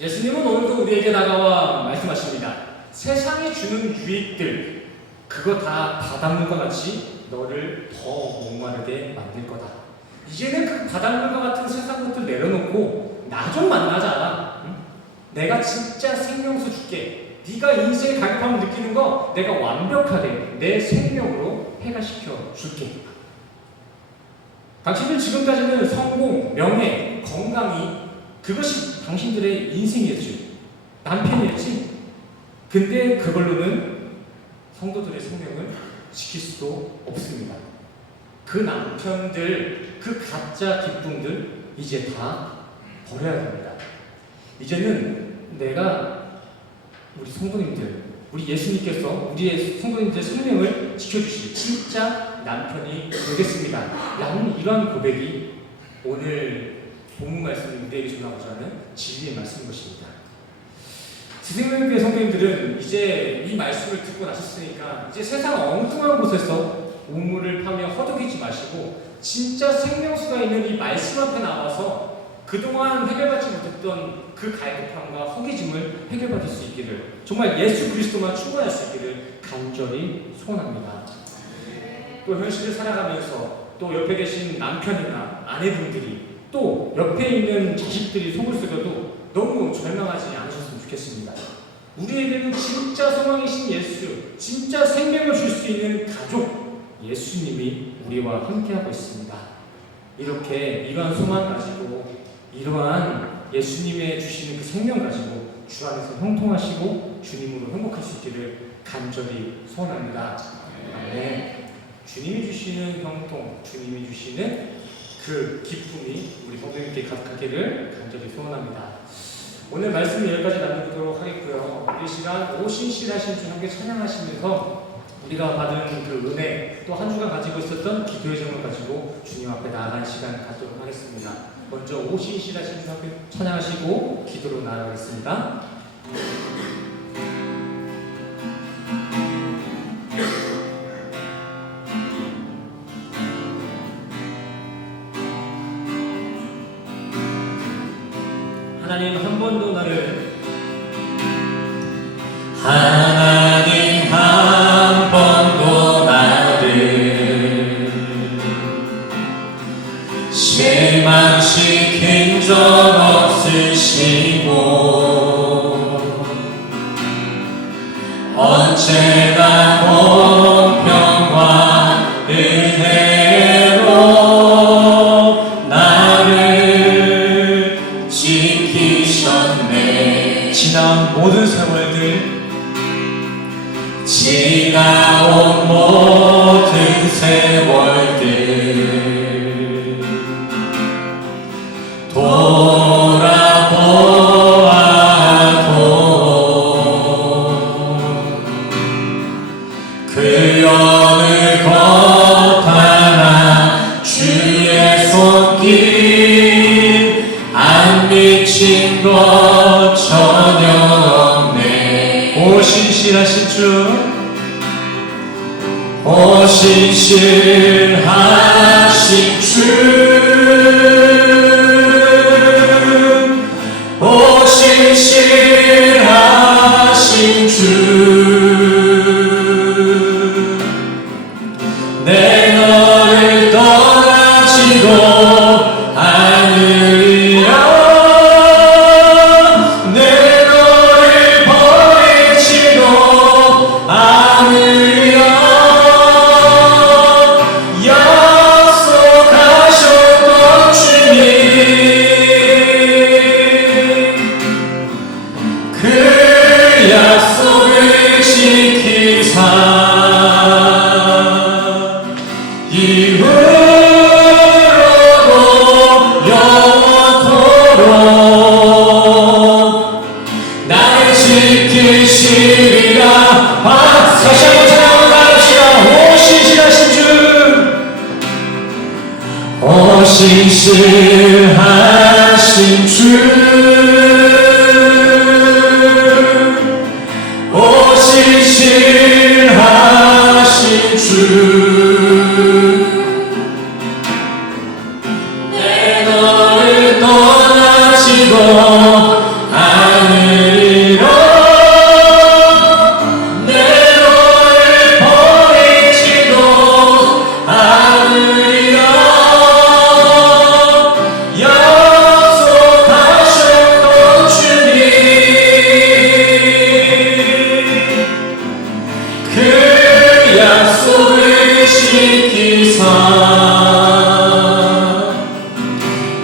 예수님은 오늘도 우리에게 다가와 말씀하십니다. 세상이 주는 유익들, 그거 다 바닷물과 같이 너를 더 목마르게 만들 거다. 이제는 그 바닷물과 같은 세상 것들 내려놓고 나 좀 만나자. 응? 내가 진짜 생명수 줄게. 네가 인생의 다급함을 느끼는 거 내가 완벽하게 내 생명으로 해결시켜 줄게. 당신들 지금까지는 성공, 명예, 건강이 그것이 당신들의 인생이었지, 남편이었지. 근데 그걸로는 성도들의 생명을 지킬 수도 없습니다. 그 남편들, 그 가짜 기쁨들 이제 다 버려야 됩니다. 이제는 내가 우리 성도님들, 우리 예수님께서 우리의 성도님들의 생명을 지켜주실 진짜 남편이 되겠습니다. 라는 이러한 고백이 오늘 본문 말씀을 우리에게 전하고자 하는 진리의 말씀인 것입니다. 지생명교회 성도님들은 이제 이 말씀을 듣고 나셨으니까 이제 세상 엉뚱한 곳에서 우물을 파며 허덕이지 마시고 진짜 생명수가 있는 이 말씀 앞에 나와서 그동안 해결받지 못했던 그 갈급함과 허기짐을 해결받을 수 있기를, 정말 예수 그리스도만 충분할 수 있기를 간절히 소원합니다. 또 현실을 살아가면서 또 옆에 계신 남편이나 아내분들이 또 옆에 있는 자식들이 속을 썩여도 너무 절망하지 않으셨으면 좋겠습니다. 우리에게는 진짜 소망이신 예수, 진짜 생명을 줄 수 있는 가족, 예수님이 우리와 함께하고 있습니다. 이렇게 이러한 소망 가지고 이러한 예수님의 주시는 그 생명 가지고 주 안에서 형통하시고 주님으로 행복할 수 있기를 간절히 소원합니다. 아멘. 주님이 주시는 형통, 주님이 주시는 그 기쁨이 우리 성도님께 가득하기를 간절히 소원합니다. 오늘 말씀을 여기까지 나누도록 하겠고요. 이 시간 오신실하신 주 함께 찬양하시면서 우리가 받은 그 은혜, 또 한 주간 가지고 있었던 기도의 정을 가지고 주님 앞에 나아가는 시간 갖도록 하겠습니다. 먼저 오신실하신 주 함께 찬양하시고 기도로 나아가겠습니다. 하나님 한 번도 나를 하나님 한 번도 나를 실망시킨 적 없으시고 언제나 공평과 은혜로 나를 지키셨네. 지나온 모든 세월들, 지나온 모든 세월들 돌아보아도 전혀 없네. 오 신실하신 주, 오 신실하신 주, 오 신실하신 주, 내 너를 떠나지도 않으리라. 내 너를 버리지도 않으리라. 약속하셨던 주님, 그 약속을 지키사 이후로도 영원토록 나를 지키시리라. 다시 한번 찬양하고 나갑시다. 오 신실하신 주, 오 신실하신 주, 오 신실하신 주, 내 너를 떠나지도 않으리라. 내 너를 버리지도 않으리라. 약속하셨던 주님, 그 약속을 지키사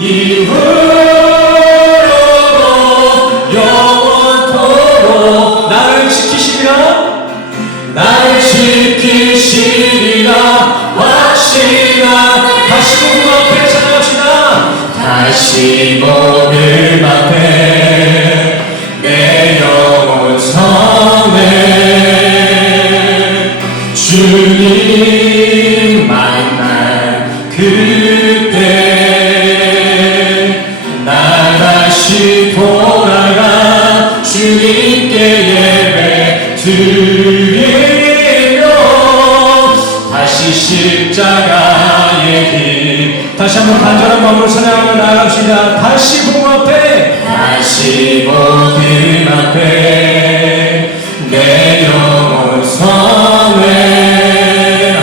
이후로도 영원토록 나를 지키시리라. 나를 지키시리라. 확신한 다시 복음 앞에 찬양합시다. 다시 복음 앞에 내 영혼 성에 주님 만난 그때 나 다시 돌아가 주님께 예배 드리며 다시 십자가의 길, 다시 한번 간절한 마음으로 찬양하며 나아갑시다. 다시 복음 앞에, 다시 복음 앞에 내 영혼 성에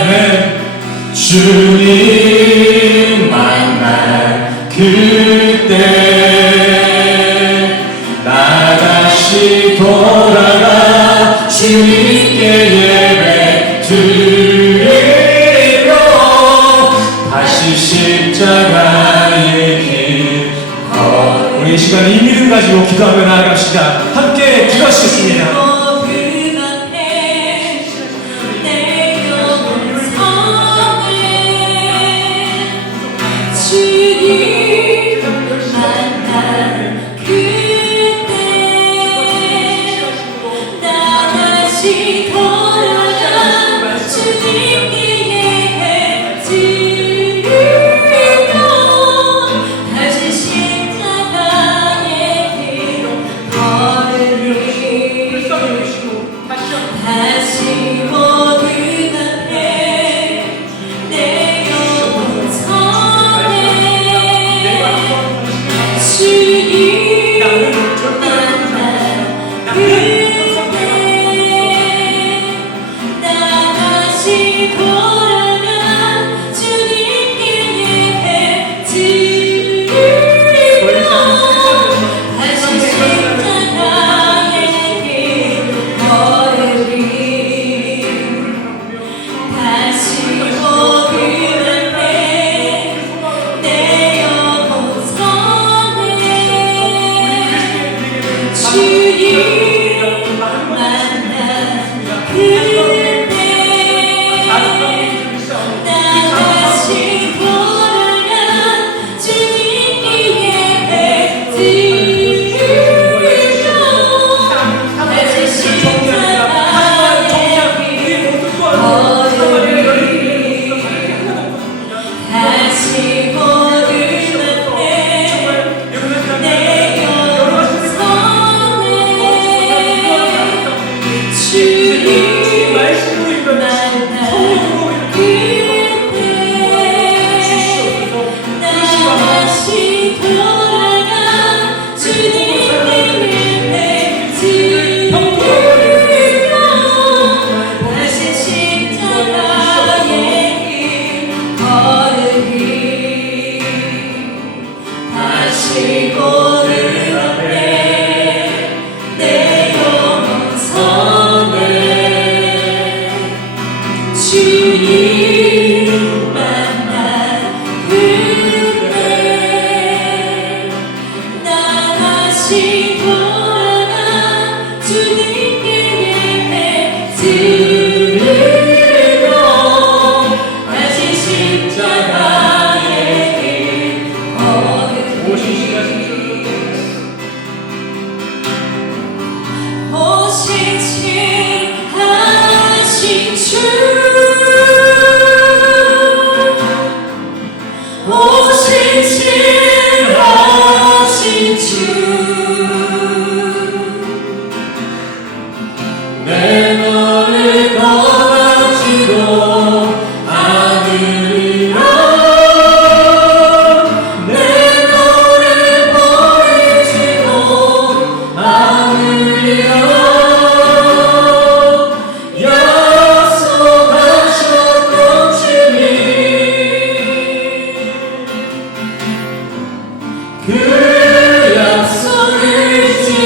아멘. 주님 만난 그때 나 다시 돌아가 주님께 예배 드리며 다시 십자가의 길 우리 이 시간 이 믿음 가지고 기도하며 나아갑시다. 함께 기도하시겠습니다.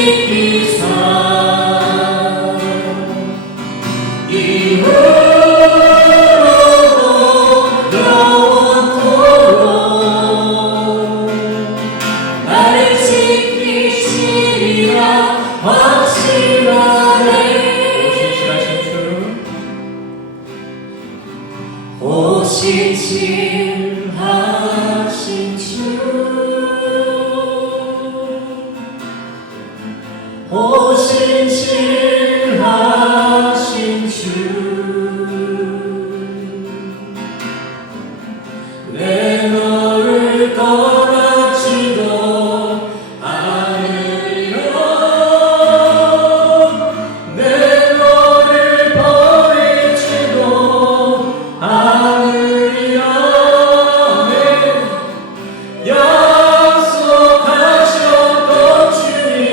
지키사 이후로도 영원토록 나를 지키시리라 확신하네. 오신실하신 주 오신실하신 주 내 너를 떠나지도 않으리라 내 너를 버리지도 않으리라 네 약속하셨던 주님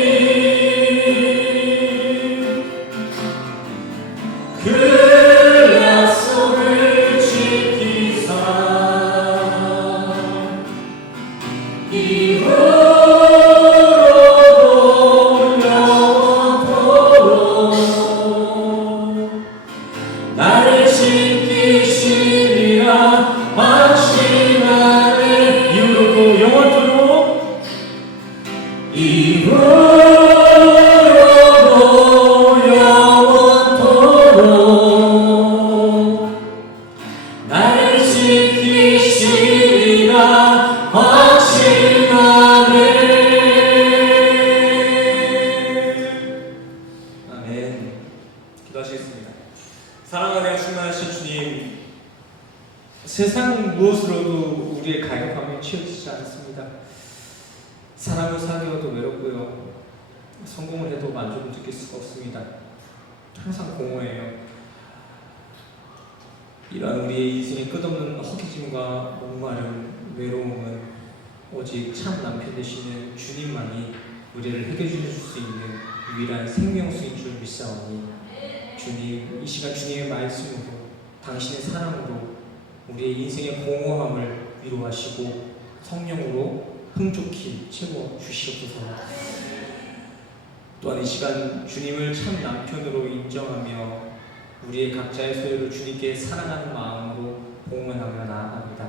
그 약속을 지키사 이후로도 영원토록 나를 지키시리라 확신하네. 이후로도 영원토록 이후로도 영원토록 나를 지키시리라 확신하네. 아멘. 기도하시겠습니다. 사랑하는 충만하신 주님, 세상 무엇으로도 우리의 가격감이 채워지지 않습니다. 사람을 사귀어도 외롭고요. 성공을 해도 만족을 느낄 수가 없습니다. 항상 공허해요. 이러한 우리의 인생의 끝없는 허기짐과 목마름, 외로움은 오직 참 남편 되시는 주님만이 우리를 해결해 주실 수 있는 유일한 생명수인 줄 믿사오니 주님, 이 시간 주님의 말씀으로 당신의 사랑으로 우리의 인생의 공허함을 위로하시고 성령으로 풍족히 채워주시옵소서. 또한 이 시간 주님을 참 남편으로 인정하며 우리의 각자의 소유를 주님께 사랑하는 마음으로 봉헌하며 나아갑니다.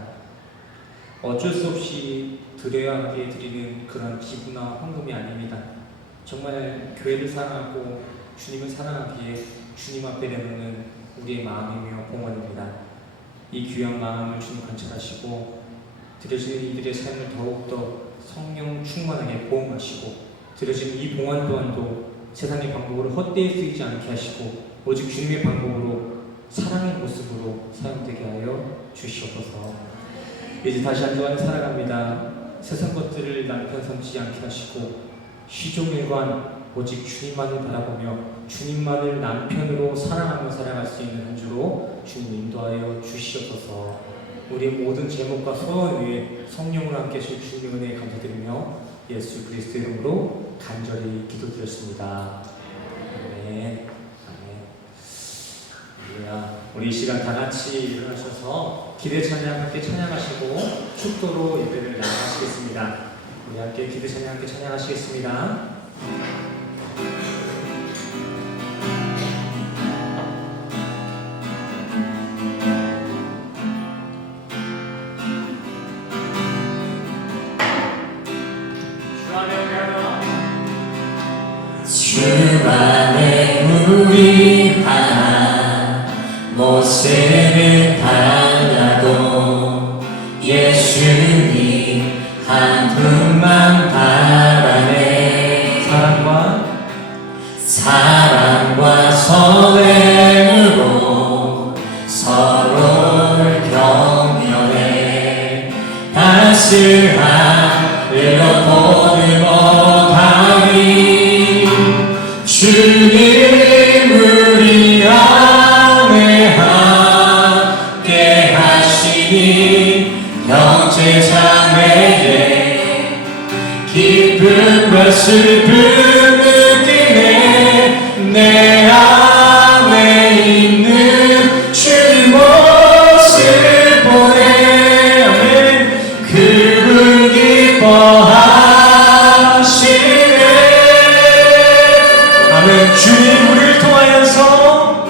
어쩔 수 없이 드려야 하기에 드리는 그런 기부나 헌금이 아닙니다. 정말 교회를 사랑하고 주님을 사랑하기에 주님 앞에 내놓는 우리의 마음이며 봉헌입니다. 이 귀한 마음을 주님 관찰하시고 드려지는 이들의 삶을 더욱더 성령 충만하게 보험하시고 드려지는 이 봉헌 또한도 세상의 방법으로 헛되이 쓰이지 않게 하시고 오직 주님의 방법으로 사랑의 모습으로 사용되게 하여 주시옵소서. 이제 다시 한 주간 살아갑니다. 세상 것들을 남편 삼지 않게 하시고 시종일관 오직 주님만을 바라보며 주님만을 남편으로 사랑하며 살아갈 수 있는 한 주로 주님 인도하여 주시옵소서. 우리의 모든 제목과 소원 위에 성령으로 함께 하실 주님의 은혜에 감사드리며 예수 그리스도의 이름으로 간절히 기도드렸습니다. 아멘. 우리 이 시간 다 같이 일어나셔서 기대 찬양 함께 찬양하시고 축도로 예배를 나가시겠습니다. 우리 함께 기대 찬양 함께 찬양하시겠습니다. 주 안에 우리 하나 모세는 달라도 예수님 한 분만 바라네. 사랑과 선행으로 서로를 격려해 따스함을 얻고는 못하니 주님 우리 안에 함께 하시니 형제자매의 기쁨과 슬픔 느끼네. 내 안에 있는 주님 모습 보내. 그분 기뻐하시네. 주님 우리를 통하여서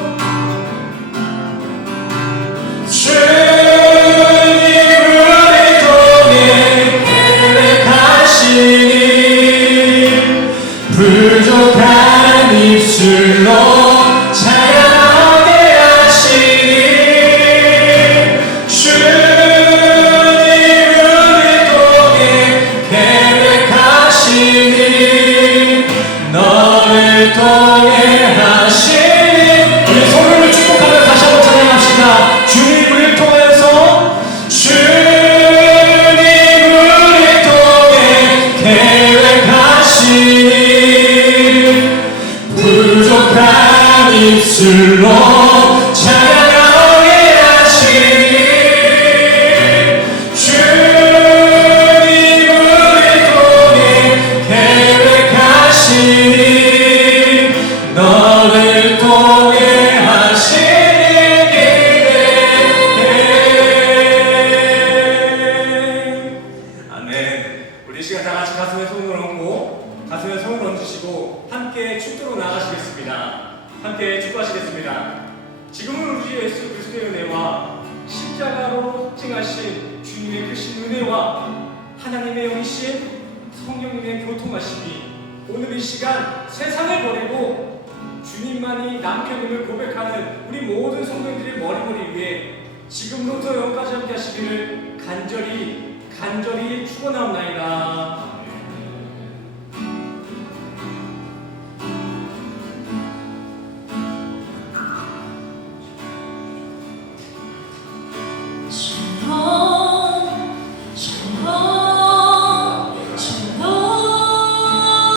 주님 우리를 통해 계획하시니 부족한 입술로 찬양하게 하시니 주님 우리를 통해 계획하시니 너를 통해 하시니 우리 서로를 축복하며 다시 한번 찬양합시다. 주님 우리를 통해서 주님 우리를 통해 계획하시니 부족한 입술로 찬양하게 하시니 주님 우리를 통해 계획하시니 너를 통해 하시니 아멘. 우리 이 시간 다 같이 가슴에 손을 얹고 가슴에 손을 얹으시고 함께 축도로 나가시겠습니다. 함께 축도하시겠습니다. 지금은 우리 예수 그리스도의 은혜와 십자가로 찡하신 주님의 크신 은혜와 하나님의 영이신 성령님의 교통하심이 오늘 이 시간 세상을 버리고 주님만이 남편임을 고백하는 우리 모든 성도들의 머리머리 위에 지금부터 영까지 함께 하시기를 간절히 축원하옵나이다.